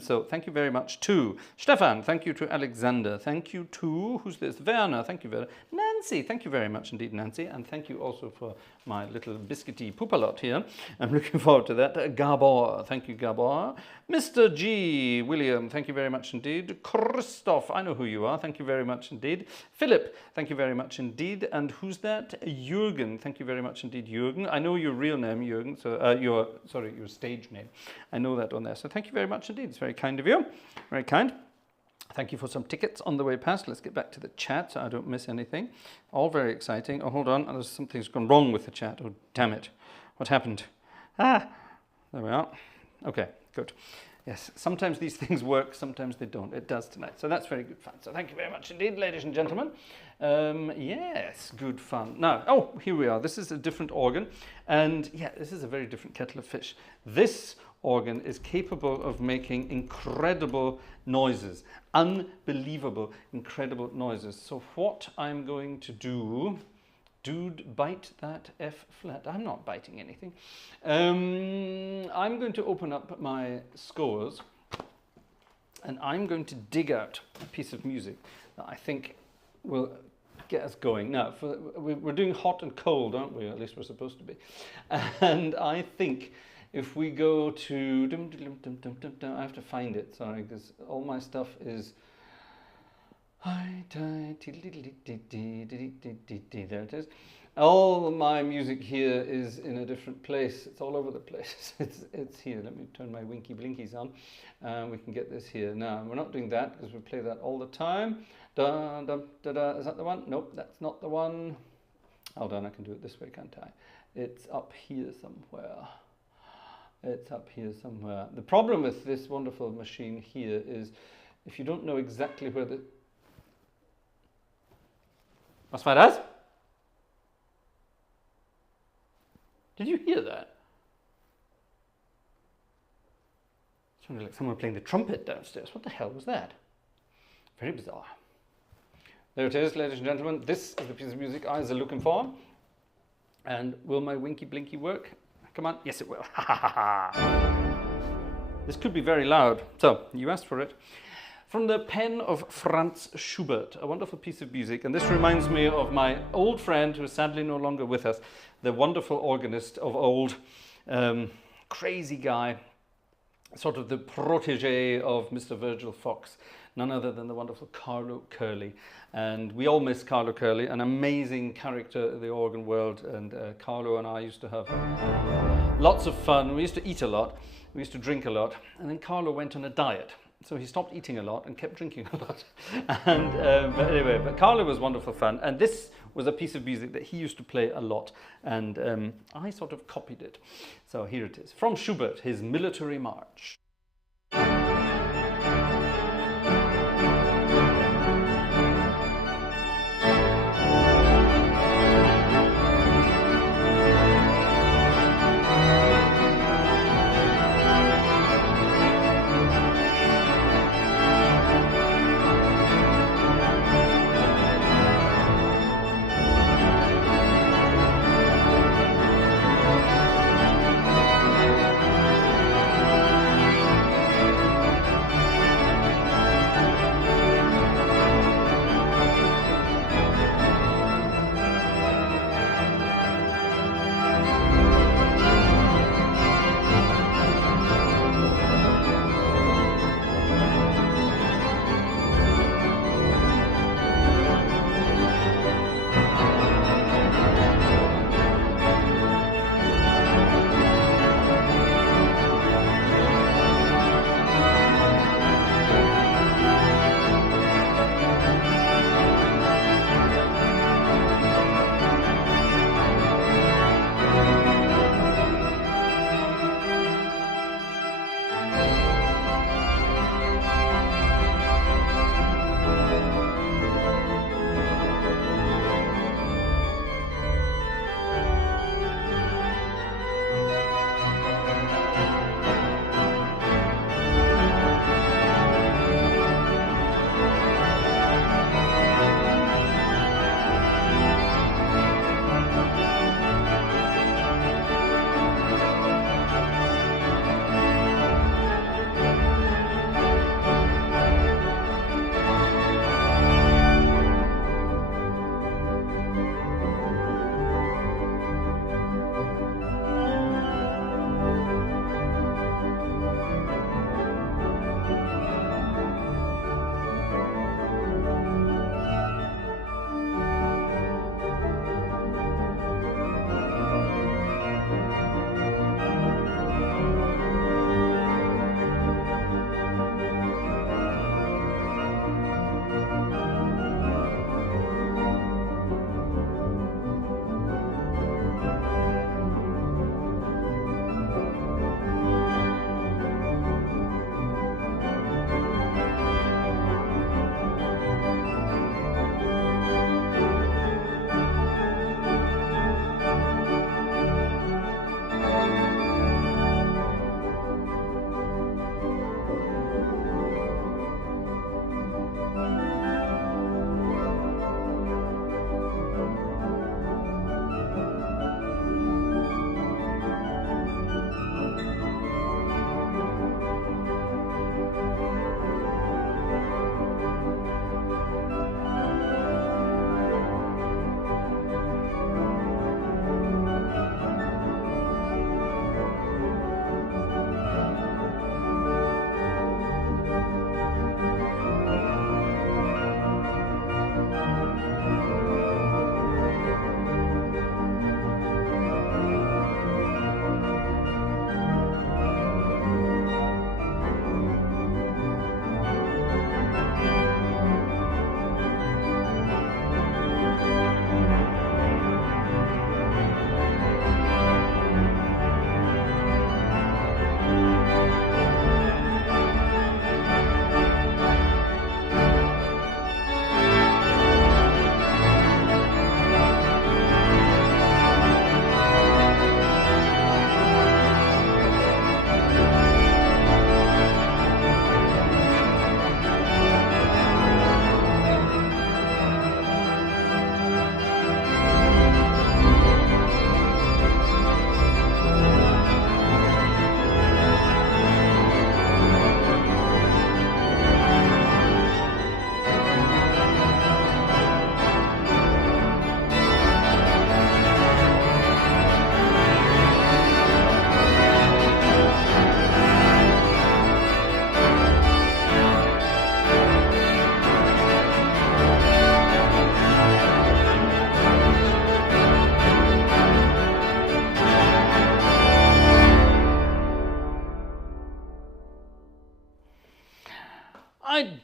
So thank you very much to Stefan, thank you to Alexander, thank you to, who's this, Werner, thank you Werner, Nancy, thank you very much indeed Nancy, and thank you also for my little biscuity poopalot here, I'm looking forward to that. Gabor, thank you Gabor, Mr. G, William, thank you very much indeed, Christoph, I know who you are, thank you very much indeed, Philip, thank you very much indeed, and who's that, Jürgen, thank you very much indeed Jürgen, I know your real name Jürgen, so your stage name, I know that on there, so thank you very much indeed. It's very kind of you. Very kind. Thank you for some tickets on the way past. Let's get back to the chat so I don't miss anything. All very exciting. Oh, hold on. There's something's gone wrong with the chat. Oh, damn it. What happened? Ah, there we are. Okay, good. Yes, sometimes these things work, sometimes they don't. It does tonight. So that's very good fun. So thank you very much indeed, ladies and gentlemen. Yes, good fun. Now, oh, here we are. This is a different organ. And yeah, this is a very different kettle of fish. This organ is capable of making incredible noises. Unbelievable, incredible noises. So what I'm going to do... Dude, bite that F flat. I'm not biting anything. I'm going to open up my scores and I'm going to dig out a piece of music that I think will get us going. Now, we're doing hot and cold, aren't we? At least we're supposed to be. And I think if we go to... I have to find it, sorry, because all my stuff is... There it is. All my music here is in a different place. It's all over the place. It's here. Let me turn my winky blinkies on. We can get this here. Now, we're not doing that because we play that all the time. Da, da, da, da. Is that the one? Nope, that's not the one. Hold on, I can do it this way, can't I? It's up here somewhere. It's up here somewhere. The problem with this wonderful machine here is if you don't know exactly where the... Was war das? Did you hear that? It sounded like someone playing the trumpet downstairs. What the hell was that? Very bizarre. There it is, ladies and gentlemen. This is the piece of music I was looking for. And will my winky blinky work? Come on. Yes, it will. This could be very loud. So, you asked for it. From the pen of Franz Schubert, a wonderful piece of music. And this reminds me of my old friend, who is sadly no longer with us, the wonderful organist of old, crazy guy, sort of the protege of Mr. Virgil Fox, none other than the wonderful Carlo Curley. And we all miss Carlo Curley, an amazing character in the organ world. And Carlo and I used to have lots of fun. We used to eat a lot. We used to drink a lot. And then Carlo went on a diet. So he stopped eating a lot and kept drinking a lot. And but anyway, but Carlo was wonderful fun. And this was a piece of music that he used to play a lot. And I sort of copied it. So here it is. From Schubert, his Military March.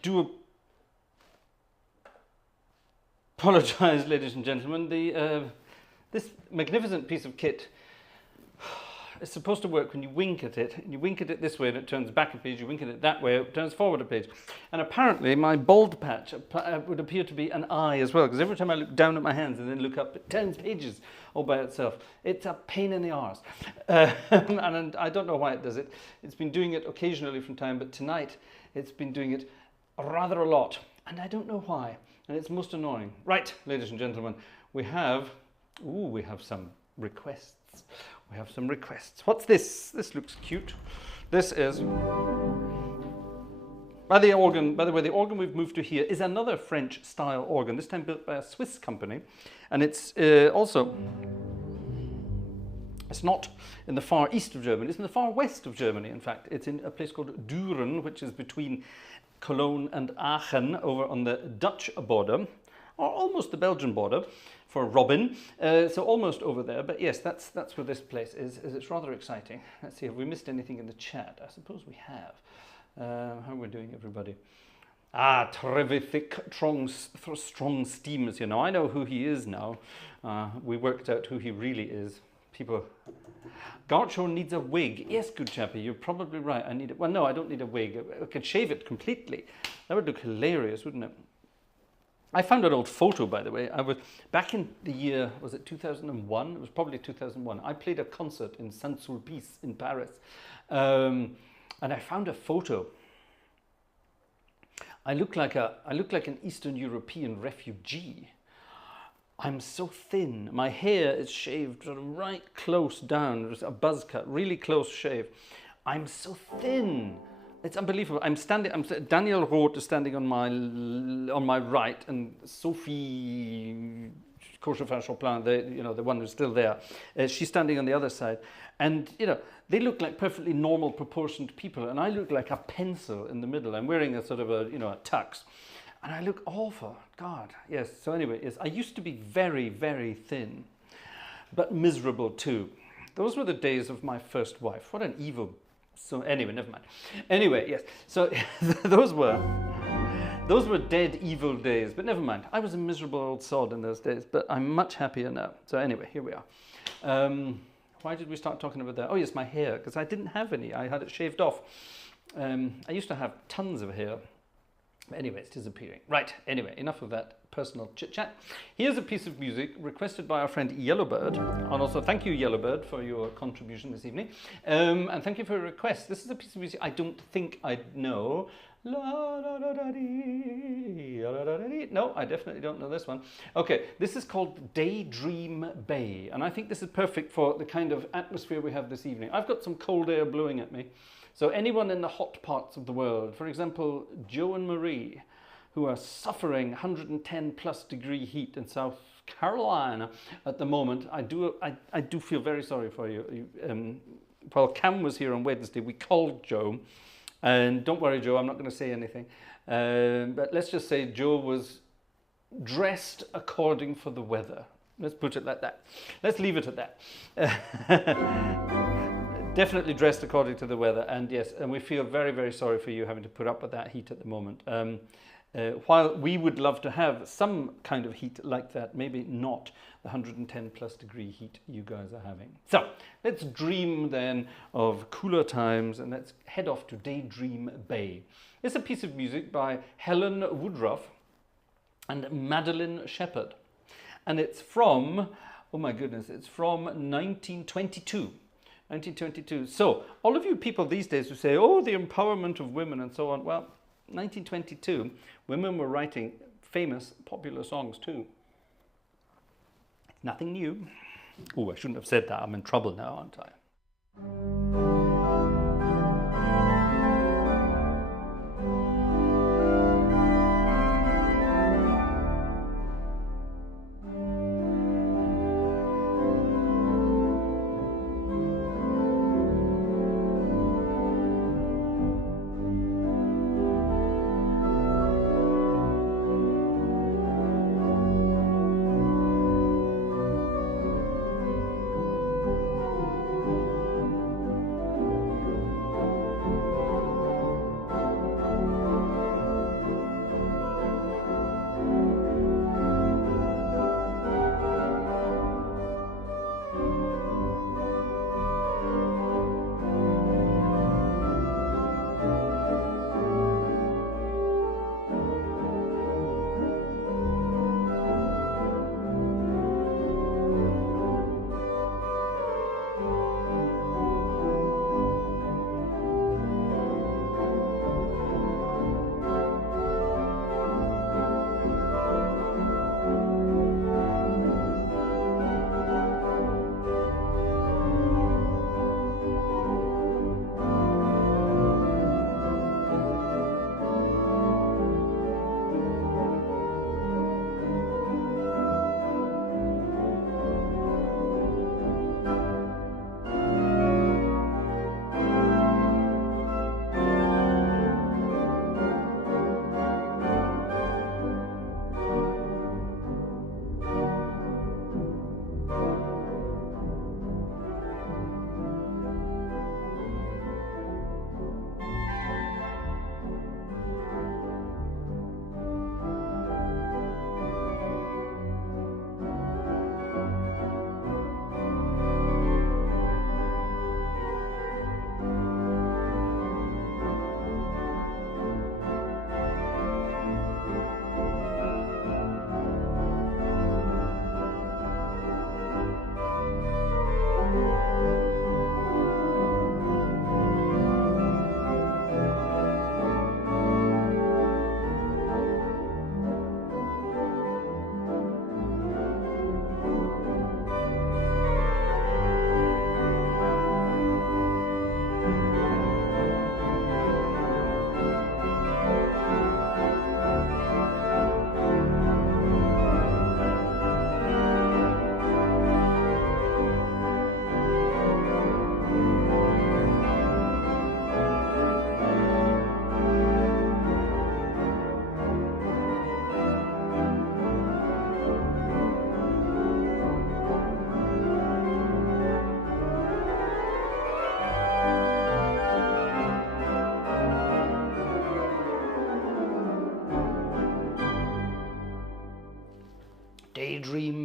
do apologize, ladies and gentlemen. This magnificent piece of kit is supposed to work when you wink at it. You wink at it this way and it turns back a page. You wink at it that way, it turns forward a page. And apparently my bald patch would appear to be an eye as well, because every time I look down at my hands and then look up, it turns pages all by itself. It's a pain in the arse. And I don't know why it does it. It's been doing it occasionally from time, but tonight it's been doing it rather a lot. And I don't know why. And it's most annoying. Right, ladies and gentlemen, we have some requests. We have some requests. What's this? This looks cute. This is, by the way, the organ we've moved to here is another French style organ, this time built by a Swiss company. And it's also, it's not in the far east of Germany, it's in the far west of Germany, in fact. It's in a place called Düren, which is between Cologne and Aachen, over on the Dutch border, or almost the Belgian border, for Robin, so almost over there. But yes, that's where this place is. It's rather exciting. Let's see, have we missed anything in the chat? I suppose we have. How are we doing, everybody? Terrific, strong steams, you know. I know who he is now. We worked out who he really is. People, Gartshore needs a wig. Yes, good chappie, you're probably right. I need it. Well, no, I don't need a wig. I could shave it completely. That would look hilarious, wouldn't it? I found an old photo, by the way. I was back in the year, was it 2001? It was probably 2001. I played a concert in Saint-Sulpice in Paris, and I found a photo. I look like an Eastern European refugee. I'm so thin. My hair is shaved sort of right close down. There's a buzz cut, really close shave. I'm so thin. It's unbelievable. Daniel Roth is standing on my right, and Sophie Chopin, the one who's still there, she's standing on the other side. And, they look like perfectly normal proportioned people, and I look like a pencil in the middle. I'm wearing a sort of a tux. And I look awful. God, yes. So anyway, yes, I used to be very, very thin, but miserable too. Those were the days of my first wife. What an evil. So anyway, never mind. Anyway, yes. So those were dead, evil days. But never mind. I was a miserable old sod in those days, but I'm much happier now. So anyway, here we are. Why did we start talking about that? Oh yes, my hair, because I didn't have any. I had it shaved off. I used to have tons of hair. But anyway, it's disappearing. Right, anyway, enough of that personal chit-chat. Here's a piece of music requested by our friend Yellowbird. And also thank you, Yellowbird, for your contribution this evening. And thank you for your request. This is a piece of music I don't think I'd know. No, I definitely don't know this one. Okay, this is called Daydream Bay. And I think this is perfect for the kind of atmosphere we have this evening. I've got some cold air blowing at me. So anyone in the hot parts of the world, for example, Joe and Marie, who are suffering 110 plus degree heat in South Carolina at the moment, I do feel very sorry for you. While Cam was here on Wednesday, we called Joe, and don't worry, Joe, I'm not going to say anything. But let's just say Joe was dressed according for the weather. Let's put it like that. Let's leave it at that. Definitely dressed according to the weather, and yes, and we feel very, very sorry for you having to put up with that heat at the moment. While we would love to have some kind of heat like that, maybe not the 110 plus degree heat you guys are having. So let's dream then of cooler times, and let's head off to Daydream Bay. It's a piece of music by Helen Woodruff and Madeline Shepherd, and it's from, oh my goodness, it's from 1922. 1922. So, all of you people these days who say, oh, the empowerment of women and so on, well, 1922, women were writing famous, popular songs too. Nothing new. Oh, I shouldn't have said that. I'm in trouble now, aren't I?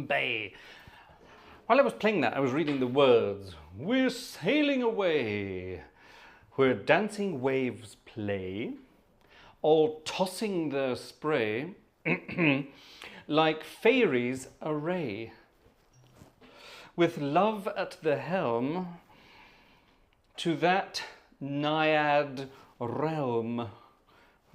Daydream Bay. While I was playing that, I was reading the words. We're sailing away, where dancing waves play, all tossing their spray, like fairies array. With love at the helm, to that naiad realm. Where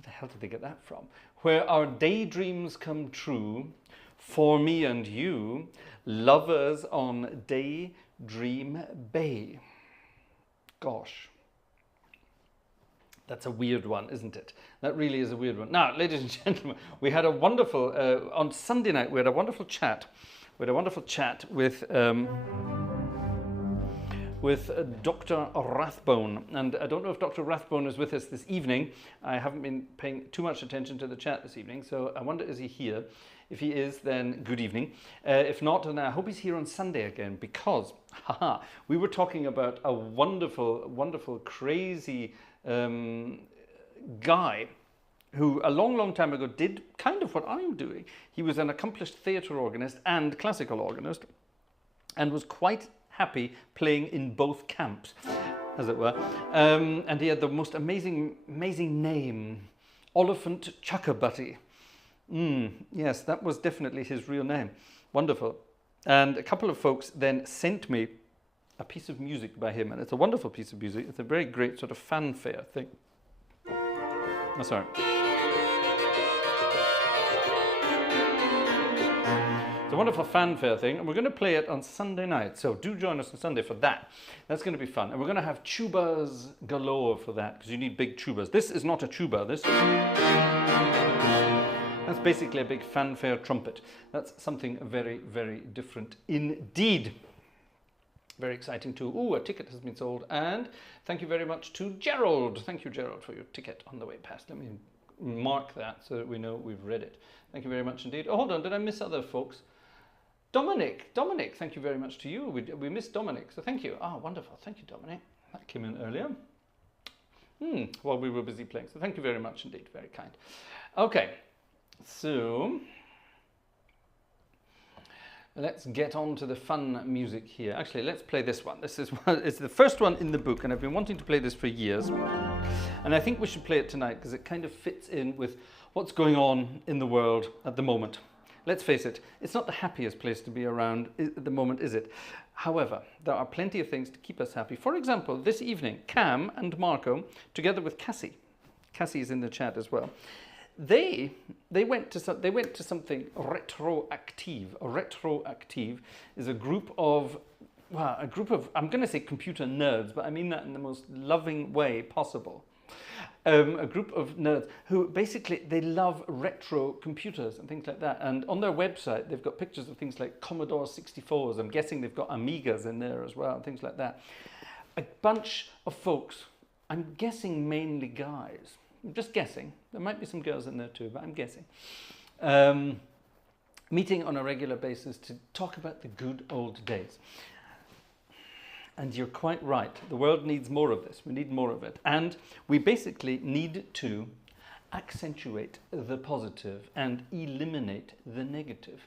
the hell did they get that from? Where our daydreams come true, for me and you, lovers on Daydream Bay. Gosh. That's a weird one, isn't it? That really is a weird one. Now, ladies and gentlemen, we had a wonderful, on Sunday night, we had a wonderful chat. We had a wonderful chat with Dr. Rathbone. And I don't know if Dr. Rathbone is with us this evening. I haven't been paying too much attention to the chat this evening, so I wonder, is he here? If he is, then good evening. If not, then I hope he's here on Sunday again, because we were talking about a wonderful, wonderful, crazy guy who a long, long time ago did kind of what I'm doing. He was an accomplished theatre organist and classical organist, and was quite happy playing in both camps, as it were. And he had the most amazing name, Oliphant Chuckabutty. Yes, that was definitely his real name. Wonderful. And a couple of folks then sent me a piece of music by him, and it's a wonderful piece of music. It's a very great sort of fanfare thing. Oh, sorry. It's a wonderful fanfare thing, and we're going to play it on Sunday night. So do join us on Sunday for that. That's going to be fun. And we're going to have tubas galore for that, because you need big tubas. This is not a tuba. That's basically a big fanfare trumpet. That's something very, very different indeed. Very exciting too. Ooh, a ticket has been sold. And thank you very much to Gerald. Thank you, Gerald, for your ticket on the way past. Let me mark that so that we know we've read it. Thank you very much indeed. Oh, hold on, did I miss other folks? Dominic, thank you very much to you. We missed Dominic, so thank you. Ah, wonderful. Thank you, Dominic. That came in earlier. While we were busy playing. So thank you very much indeed. Very kind. Okay, so let's get on to the fun music here. Actually, let's play this one. This is it's the first one in the book, and I've been wanting to play this for years. And I think we should play it tonight because it kind of fits in with what's going on in the world at the moment. Let's face it, it's not the happiest place to be around at the moment, is it? However, there are plenty of things to keep us happy. For example, this evening, Cam and Marco, together with Cassie is in the chat as well, they went to something retroactive. Retroactive is a group of, I'm going to say computer nerds, but I mean that in the most loving way possible. A group of nerds who basically, they love retro computers and things like that. And on their website, they've got pictures of things like Commodore 64s. I'm guessing they've got Amigas in there as well, and things like that. A bunch of folks, I'm guessing mainly guys. I'm just guessing. There might be some girls in there too, but I'm guessing. Meeting on a regular basis to talk about the good old days. And you're quite right. The world needs more of this. We need more of it. And we basically need to accentuate the positive and eliminate the negative.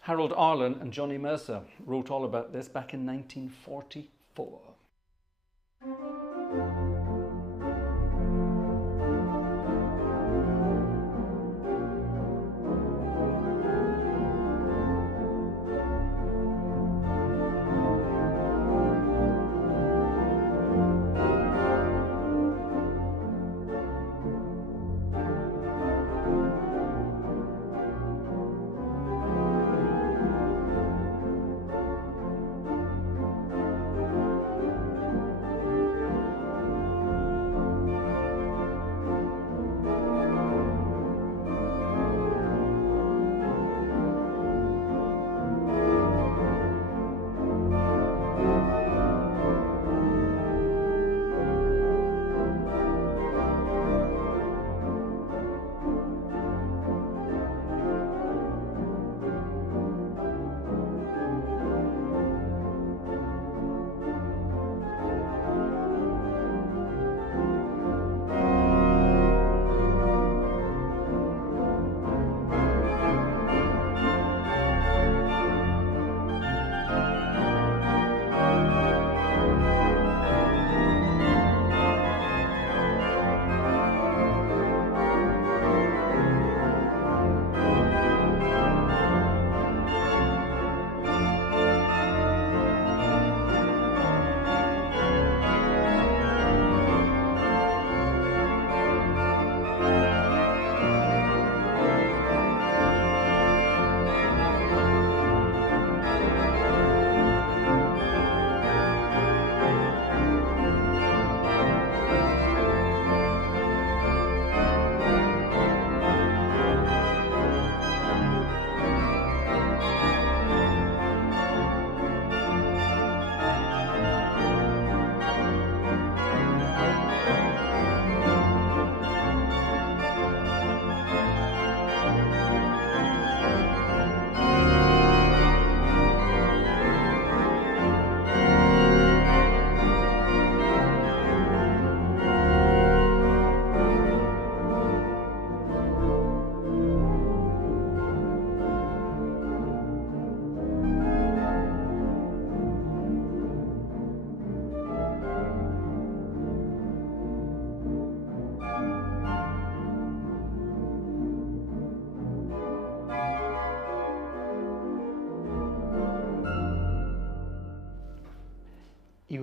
Harold Arlen and Johnny Mercer wrote all about this back in 1944.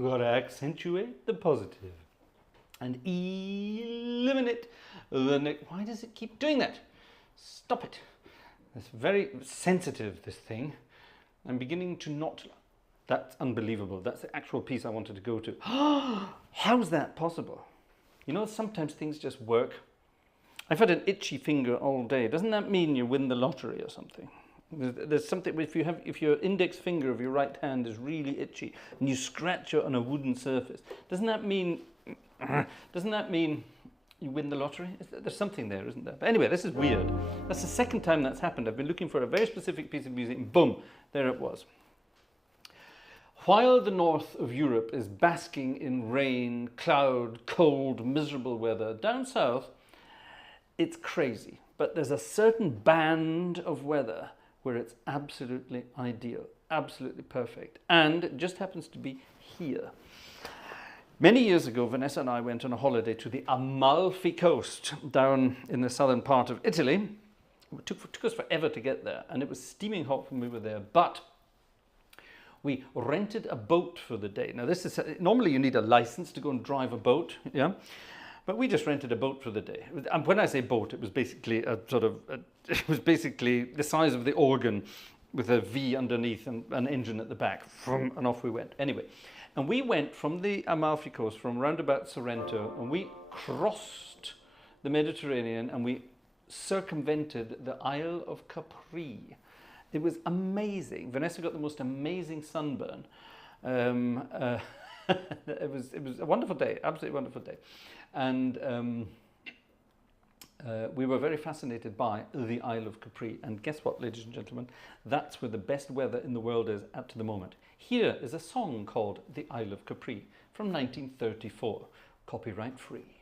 got to accentuate the positive and eliminate the negative. Why does it keep doing that? Stop it. It's very sensitive, this thing. I'm beginning to not... That's unbelievable. That's the actual piece I wanted to go to. How's that possible? You know, sometimes things just work. I've had an itchy finger all day. Doesn't that mean you win the lottery or something? There's something, if your index finger of your right hand is really itchy and you scratch it on a wooden surface, doesn't that mean you win the lottery? There's something there, isn't there? But anyway, this is weird. That's the second time that's happened. I've been looking for a very specific piece of music and boom, there it was. While the north of Europe is basking in rain, cloud, cold, miserable weather, down south, it's crazy. But there's a certain band of weather where it's absolutely ideal, absolutely perfect. And it just happens to be here. Many years ago, Vanessa and I went on a holiday to the Amalfi Coast, down in the southern part of Italy. It took us forever to get there, and it was steaming hot when we were there, but we rented a boat for the day. Now, this is normally you need a license to go and drive a boat, yeah? But we just rented a boat for the day. And when I say boat, it was basically it was basically the size of the organ with a V underneath and an engine at the back, and off we went. Anyway, and we went from the Amalfi Coast, from roundabout Sorrento, and we crossed the Mediterranean and we circumvented the Isle of Capri. It was amazing. Vanessa got the most amazing sunburn. It was a wonderful day, absolutely wonderful day. And we were very fascinated by the Isle of Capri. And guess what, ladies and gentlemen? That's where the best weather in the world is at the moment. Here is a song called The Isle of Capri from 1934, copyright free.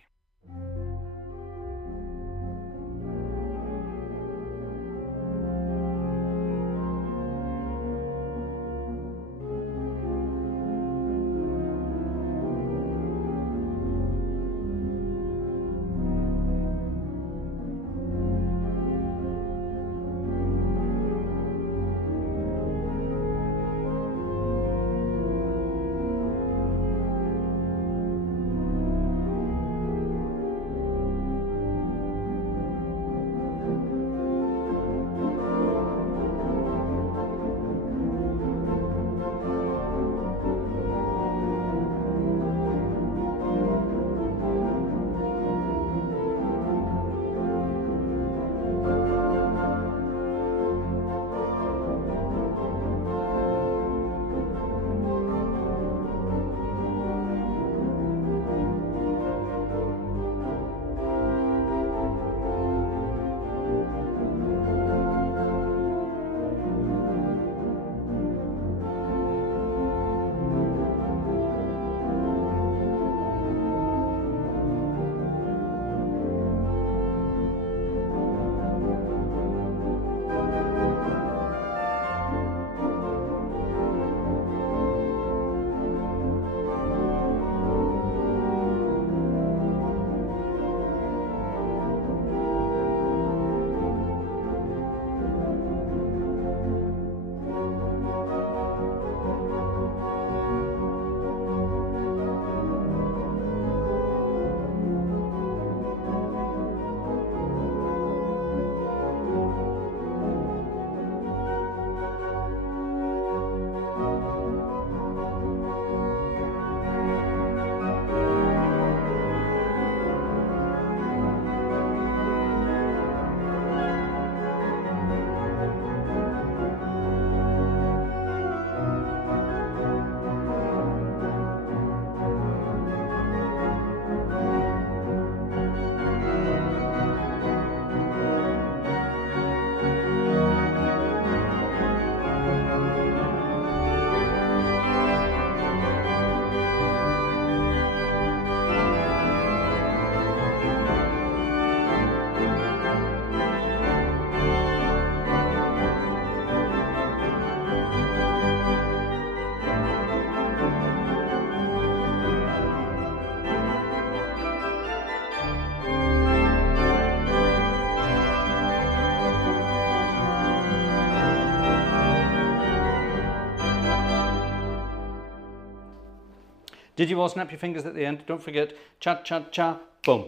Did you all snap your fingers at the end? Don't forget, cha cha cha, boom.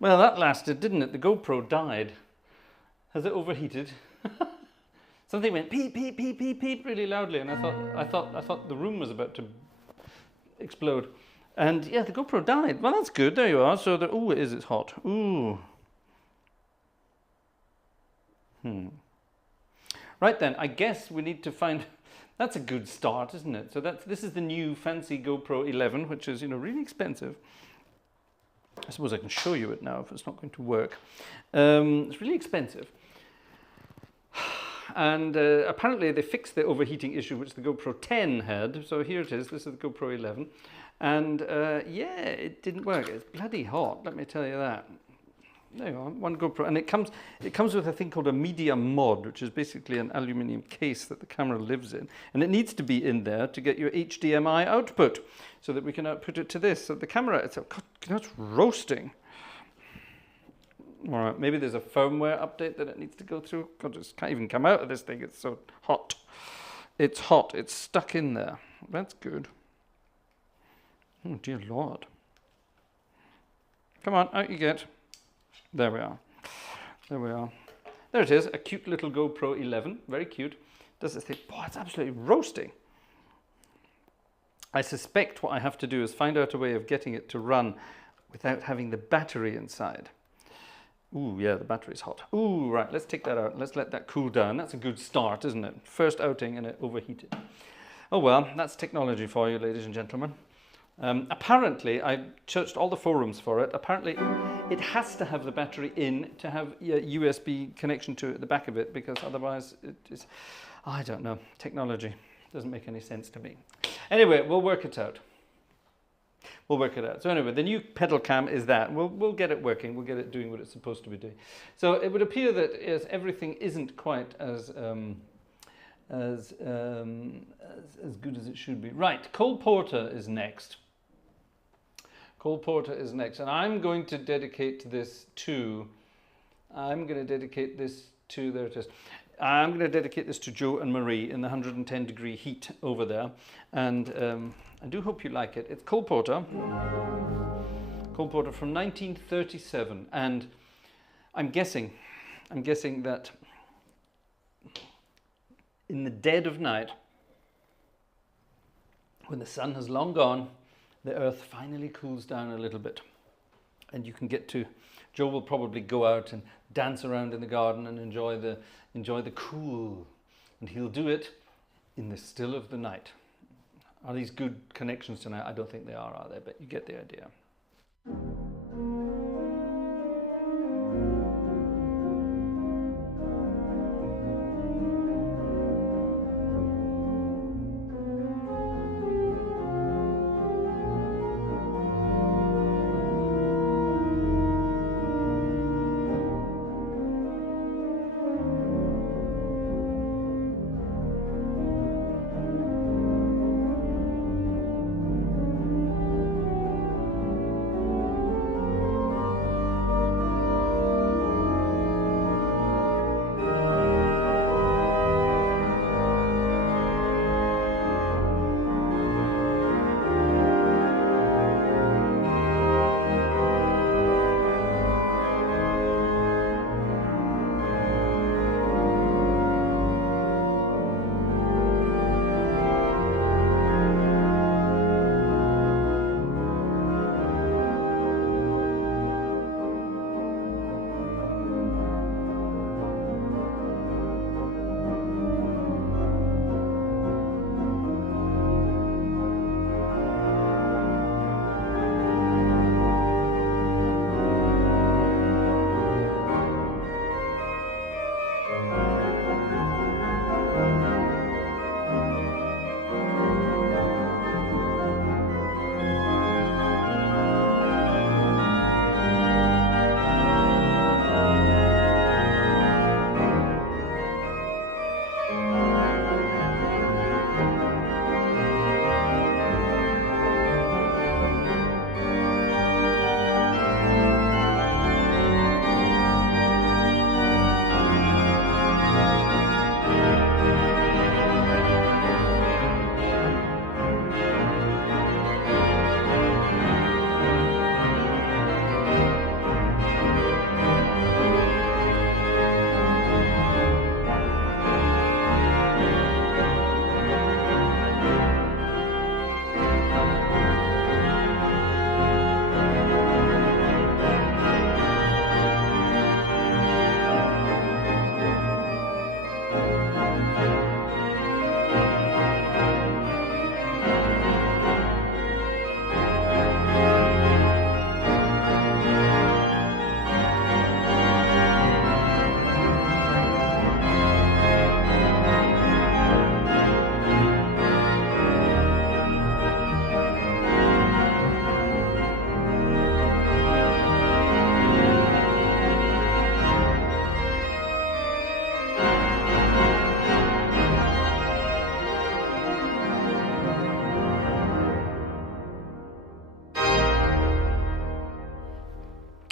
Well, that lasted, didn't it? The GoPro died. Has it overheated? Something went peep peep peep peep peep really loudly, and I thought the room was about to explode. And yeah, the GoPro died. Well, that's good. There you are. So oh, it's hot. Ooh. Right then, I guess we need to find. That's a good start, isn't it? So this is the new fancy GoPro 11, which is, you know, really expensive. I suppose I can show you it now if it's not going to work. It's really expensive. And apparently they fixed the overheating issue which the GoPro 10 had. So here it is. This is the GoPro 11. And yeah, it didn't work. It's bloody hot, let me tell you that. There you are, one GoPro. And it comes with a thing called a media mod, which is basically an aluminium case that the camera lives in. And it needs to be in there to get your HDMI output so that we can output it to this. So the camera itself, God, that's roasting. All right, maybe there's a firmware update that it needs to go through. God, it can't even come out of this thing. It's so hot. It's hot. It's stuck in there. That's good. Oh, dear Lord. Come on, out you get. There we are. There we are. There it is, a cute little GoPro 11. Very cute. Does this thing. Boy, it's absolutely roasting. I suspect what I have to do is find out a way of getting it to run without having the battery inside. Ooh, yeah, the battery's hot. Ooh, right, let's take that out. Let's let that cool down. That's a good start, isn't it? First outing and it overheated. Oh well, that's technology for you, ladies and gentlemen. Apparently, I searched all the forums for it. Apparently, it has to have the battery in to have a USB connection to the back of it, because otherwise it is, I don't know, technology doesn't make any sense to me. Anyway, we'll work it out. We'll work it out. So anyway, the new pedal cam is that. We'll get it working. We'll get it doing what it's supposed to be doing. So it would appear that everything isn't quite as good as it should be. Right, Cole Porter is next. Cole Porter is next, and I'm going to dedicate this to. There it is. I'm going to dedicate this to Joe and Marie in the 110-degree heat over there, and I do hope you like it. It's Cole Porter from 1937, and I'm guessing that in the dead of night, when the sun has long gone, the earth finally cools down a little bit, and you can get to. Joe will probably go out and dance around in the garden and enjoy the cool, and he'll do it in the still of the night. Are these good connections tonight? I don't think they are they? But you get the idea.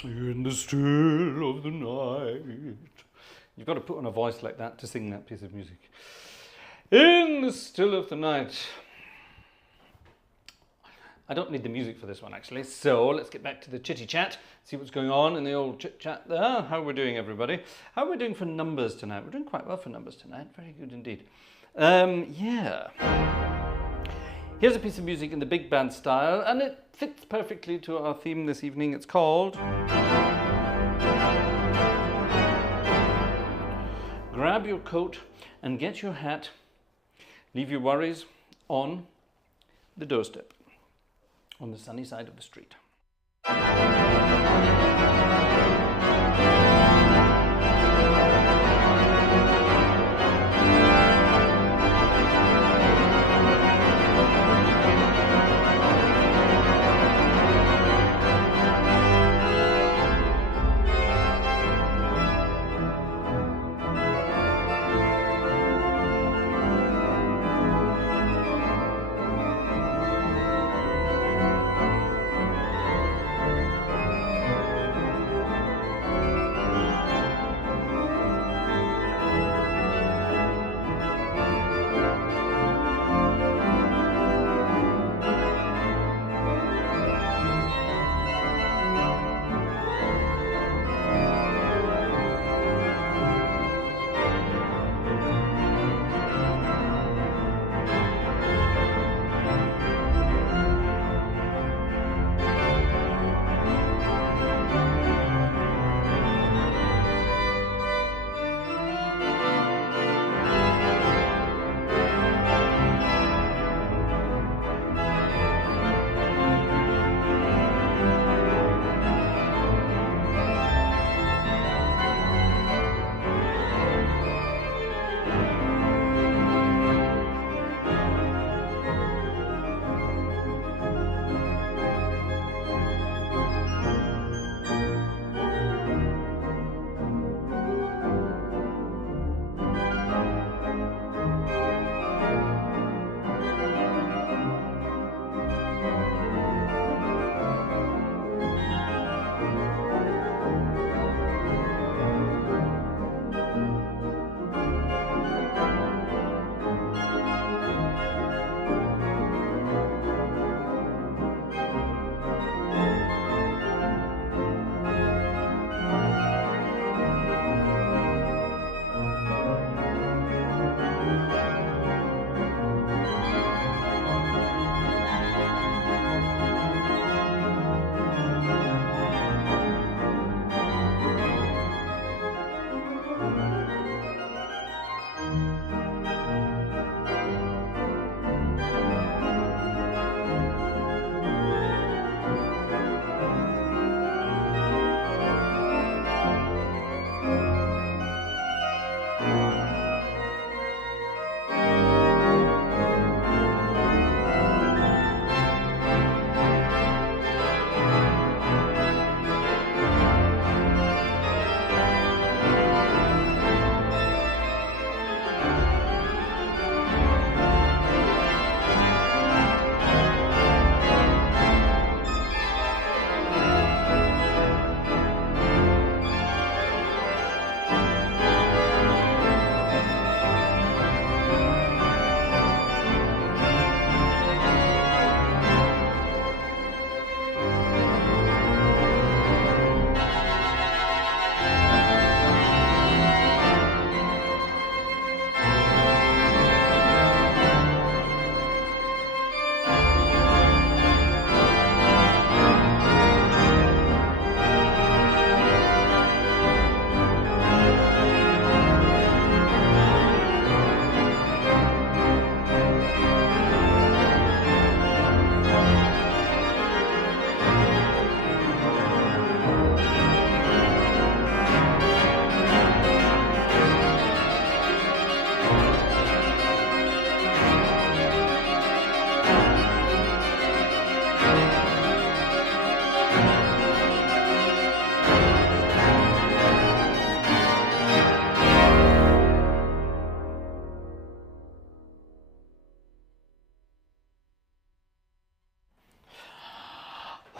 In the still of the night. You've got to put on a voice like that to sing that piece of music. In the still of the night. I don't need the music for this one actually, so let's get back to the chitty chat, see what's going on in the old chit chat there. How we're doing, everybody? How are we doing for numbers tonight? We're doing quite well for numbers tonight, very good indeed. Yeah. Here's a piece of music in the big band style, and it fits perfectly to our theme this evening. It's called Grab Your Coat and Get Your Hat, Leave Your Worries on the doorstep, on the sunny side of the street.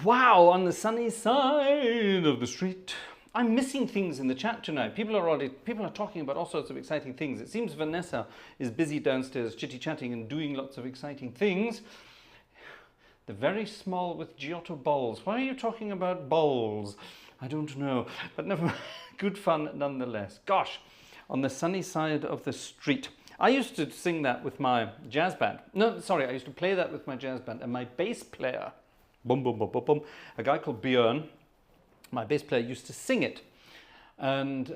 Wow, on the sunny side of the street. I'm missing things in the chat tonight. People are talking about all sorts of exciting things. It seems Vanessa is busy downstairs chitty-chatting and doing lots of exciting things. The very small with Giotto balls. Why are you talking about balls? I don't know, but never mind. Good fun nonetheless. Gosh, on the sunny side of the street. I used to sing that with my jazz band. No, sorry, I used to play that with my jazz band, and my bass player, boom, boom, boom, boom, boom, a guy called Björn, my bass player used to sing it, and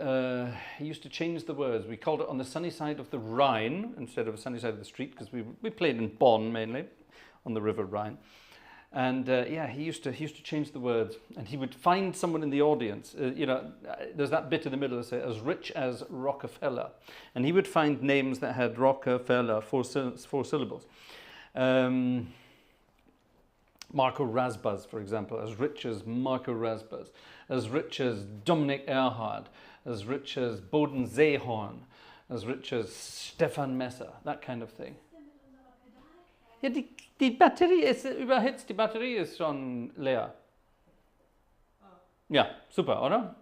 he used to change the words. We called it On the Sunny Side of the Rhine instead of Sunny Side of the Street, because we played in Bonn mainly, on the River Rhine. And yeah, he used to change the words, and he would find someone in the audience. You know, there's that bit in the middle that says, as rich as Rockefeller. And he would find names that had Rockefeller, four syllables. Marco Rasbaz, for example, as rich as Marco Rasbaz, as rich as Dominic Erhard, as rich as Boden Seehorn, as rich as Stefan Messer, that kind of thing. Ja, die Batterie ist überhitzt, die Batterie ist schon leer. Ja, super, oder?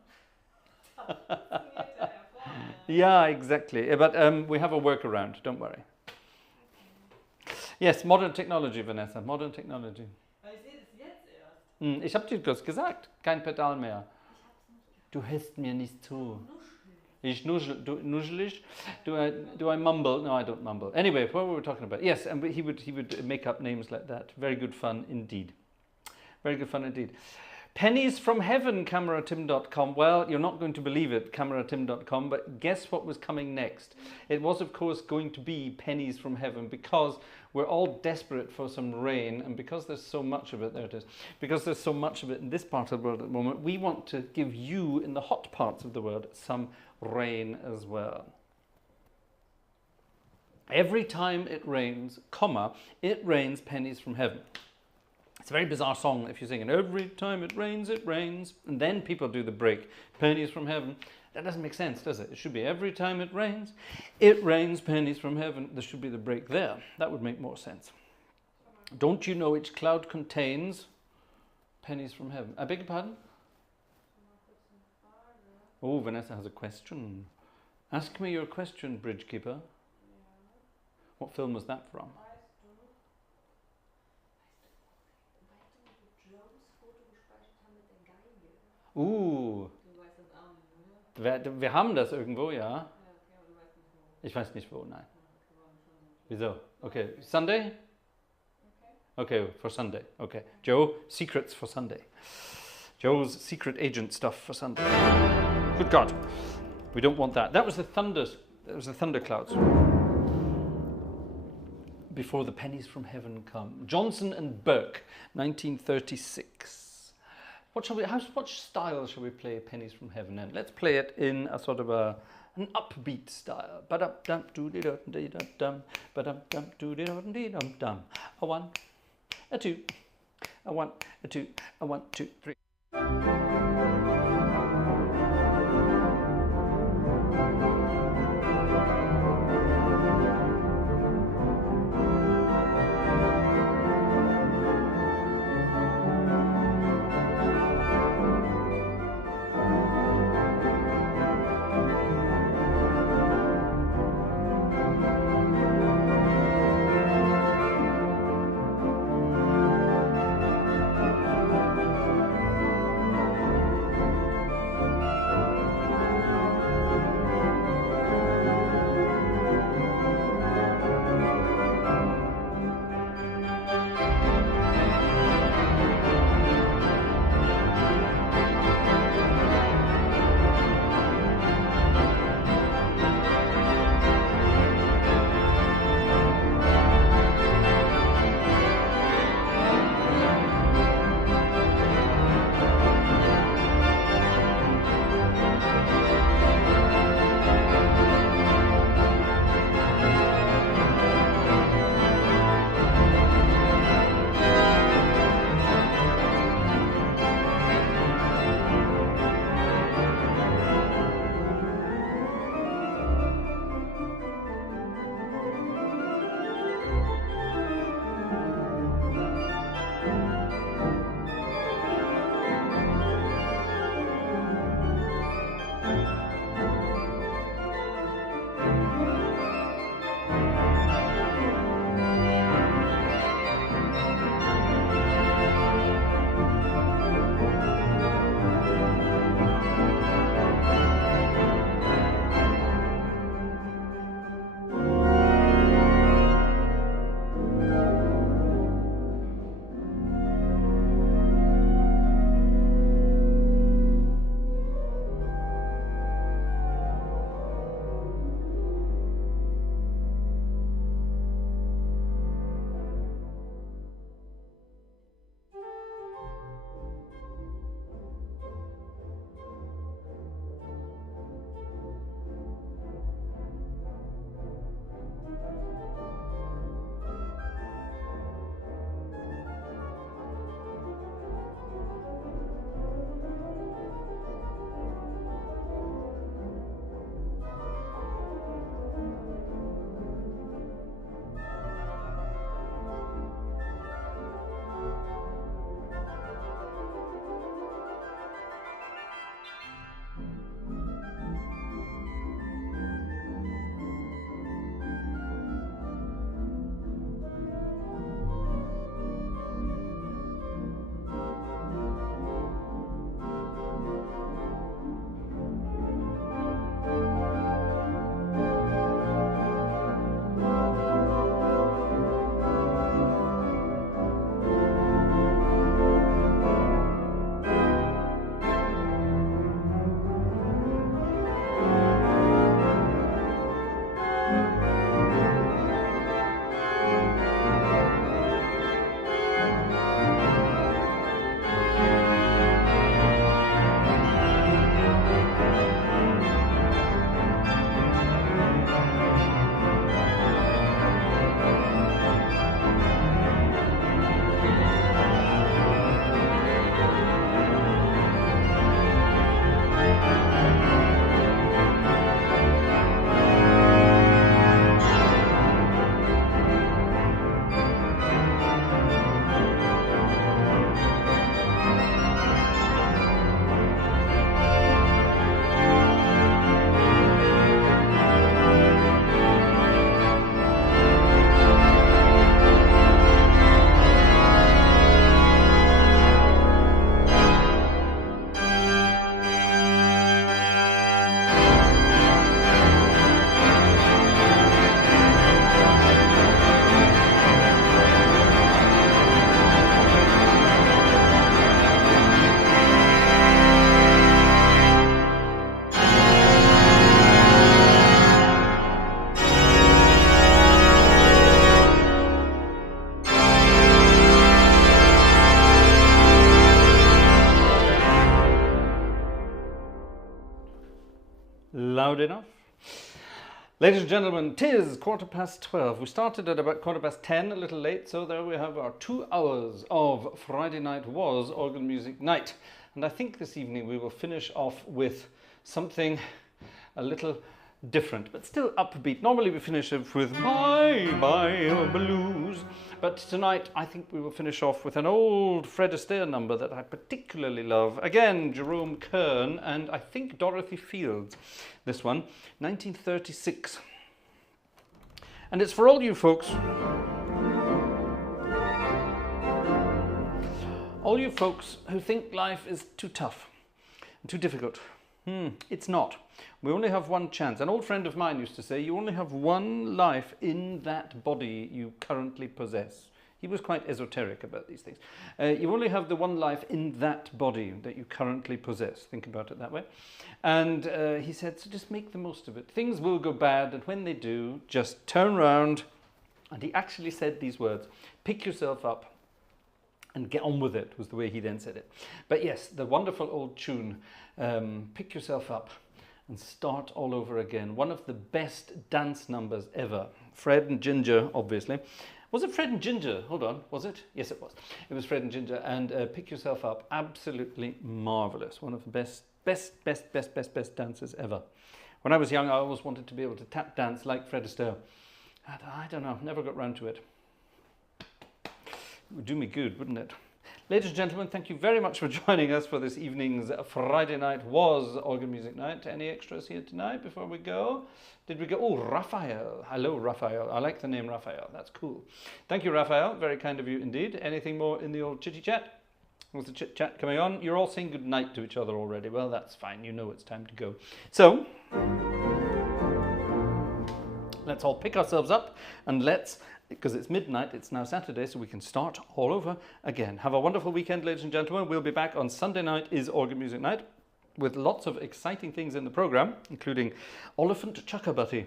Yeah, exactly. But we have a workaround, don't worry. Yes, modern technology, Vanessa, modern technology. Ich sehe das jetzt erst. Ich habe dir das gesagt, kein Pedal mehr. Du hörst mir nicht zu. Ich nuschel, du nuschelig? Do I mumble? No, I don't mumble. Anyway, what were we talking about? Yes, and he would make up names like that. Very good fun indeed. Very good fun indeed. Pennies from heaven, cameratim.com. Well, you're not going to believe it, cameratim.com, but guess what was coming next? It was, of course, going to be Pennies from heaven, because we're all desperate for some rain, and because there's so much of it, there it is, because there's so much of it in this part of the world at the moment, we want to give you, in the hot parts of the world, some rain as well. Every time it rains, comma, it rains pennies from heaven. It's a very bizarre song if you sing it. Every time it rains, and then people do the break. Pennies from heaven. That doesn't make sense, does it? It should be every time it rains pennies from heaven. There should be the break there. That would make more sense. Don't you know each cloud contains pennies from heaven? I beg your pardon? Oh, Vanessa has a question. Ask me your question, Bridgekeeper. What film was that from? Wir haben das irgendwo, ja. Ich weiß nicht wo, nein. Wieso? Okay, Sunday? Okay, for Sunday. Okay, Joe, secrets for Sunday. Joe's secret agent stuff for Sunday. Good God, we don't want that. That was the thunderclouds. Before the pennies from heaven come. Johnson and Burke, 1936. What style shall we play Pennies from Heaven in? Let's play it in a sort of an upbeat style. Ba-dum-dum-doo-dee-dum-dum, ba-dum-dum-doo-dee-dum-dee-dum-dum. A one, a two, a one, a two, a one, two, three. loud enough? Ladies and gentlemen, 'tis 12:15. We started at about 10:15, a little late, so there we have our 2 hours of Friday night was organ music night. And I think this evening we will finish off with something a little different, but still upbeat. Normally we finish off with Bye Bye Blues, but tonight I think we will finish off with an old Fred Astaire number that I particularly love. Again, Jerome Kern and I think Dorothy Fields. This one, 1936. And it's for all you folks. All you folks who think life is too tough and too difficult. It's not. We only have one chance. An old friend of mine used to say, you only have one life in that body you currently possess. He was quite esoteric about these things. You only have the one life in that body that you currently possess. Think about it that way. And he said, so just make the most of it. Things will go bad, and when they do, just turn around. And he actually said these words, pick yourself up and get on with it, was the way he then said it. But yes, the wonderful old tune, pick yourself up and start all over again. One of the best dance numbers ever. Fred and Ginger, obviously. Was it Fred and Ginger? Hold on, was it? Yes, it was. It was Fred and Ginger, and Pick Yourself Up, absolutely marvellous. One of the best dances ever. When I was young, I always wanted to be able to tap dance like Fred Astaire. I don't know, never got round to it. It would do me good, wouldn't it? Ladies and gentlemen, thank you very much for joining us for this evening's Friday night was organ music night. Any extras here tonight before we go? Did we go? Oh, Raphael. Hello, Raphael. I like the name Raphael. That's cool. Thank you, Raphael. Very kind of you indeed. Anything more in the old chitty chat? Was the chit chat coming on? You're all saying good night to each other already. Well, that's fine. You know it's time to go. So, let's all pick ourselves up and let's, because it's midnight, it's now Saturday, so we can start all over again. Have a wonderful weekend, ladies and gentlemen. We'll be back on Sunday night is organ music night with lots of exciting things in the programme, including Oliphant Chuckabutty,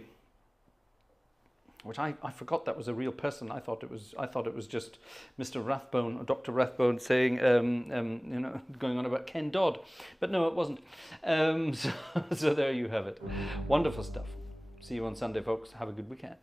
which I forgot that was a real person. I thought it was just Mr. Rathbone or Dr. Rathbone saying, you know, going on about Ken Dodd, but no, it wasn't. So there you have it. Wonderful stuff. See you on Sunday, folks. Have a good weekend.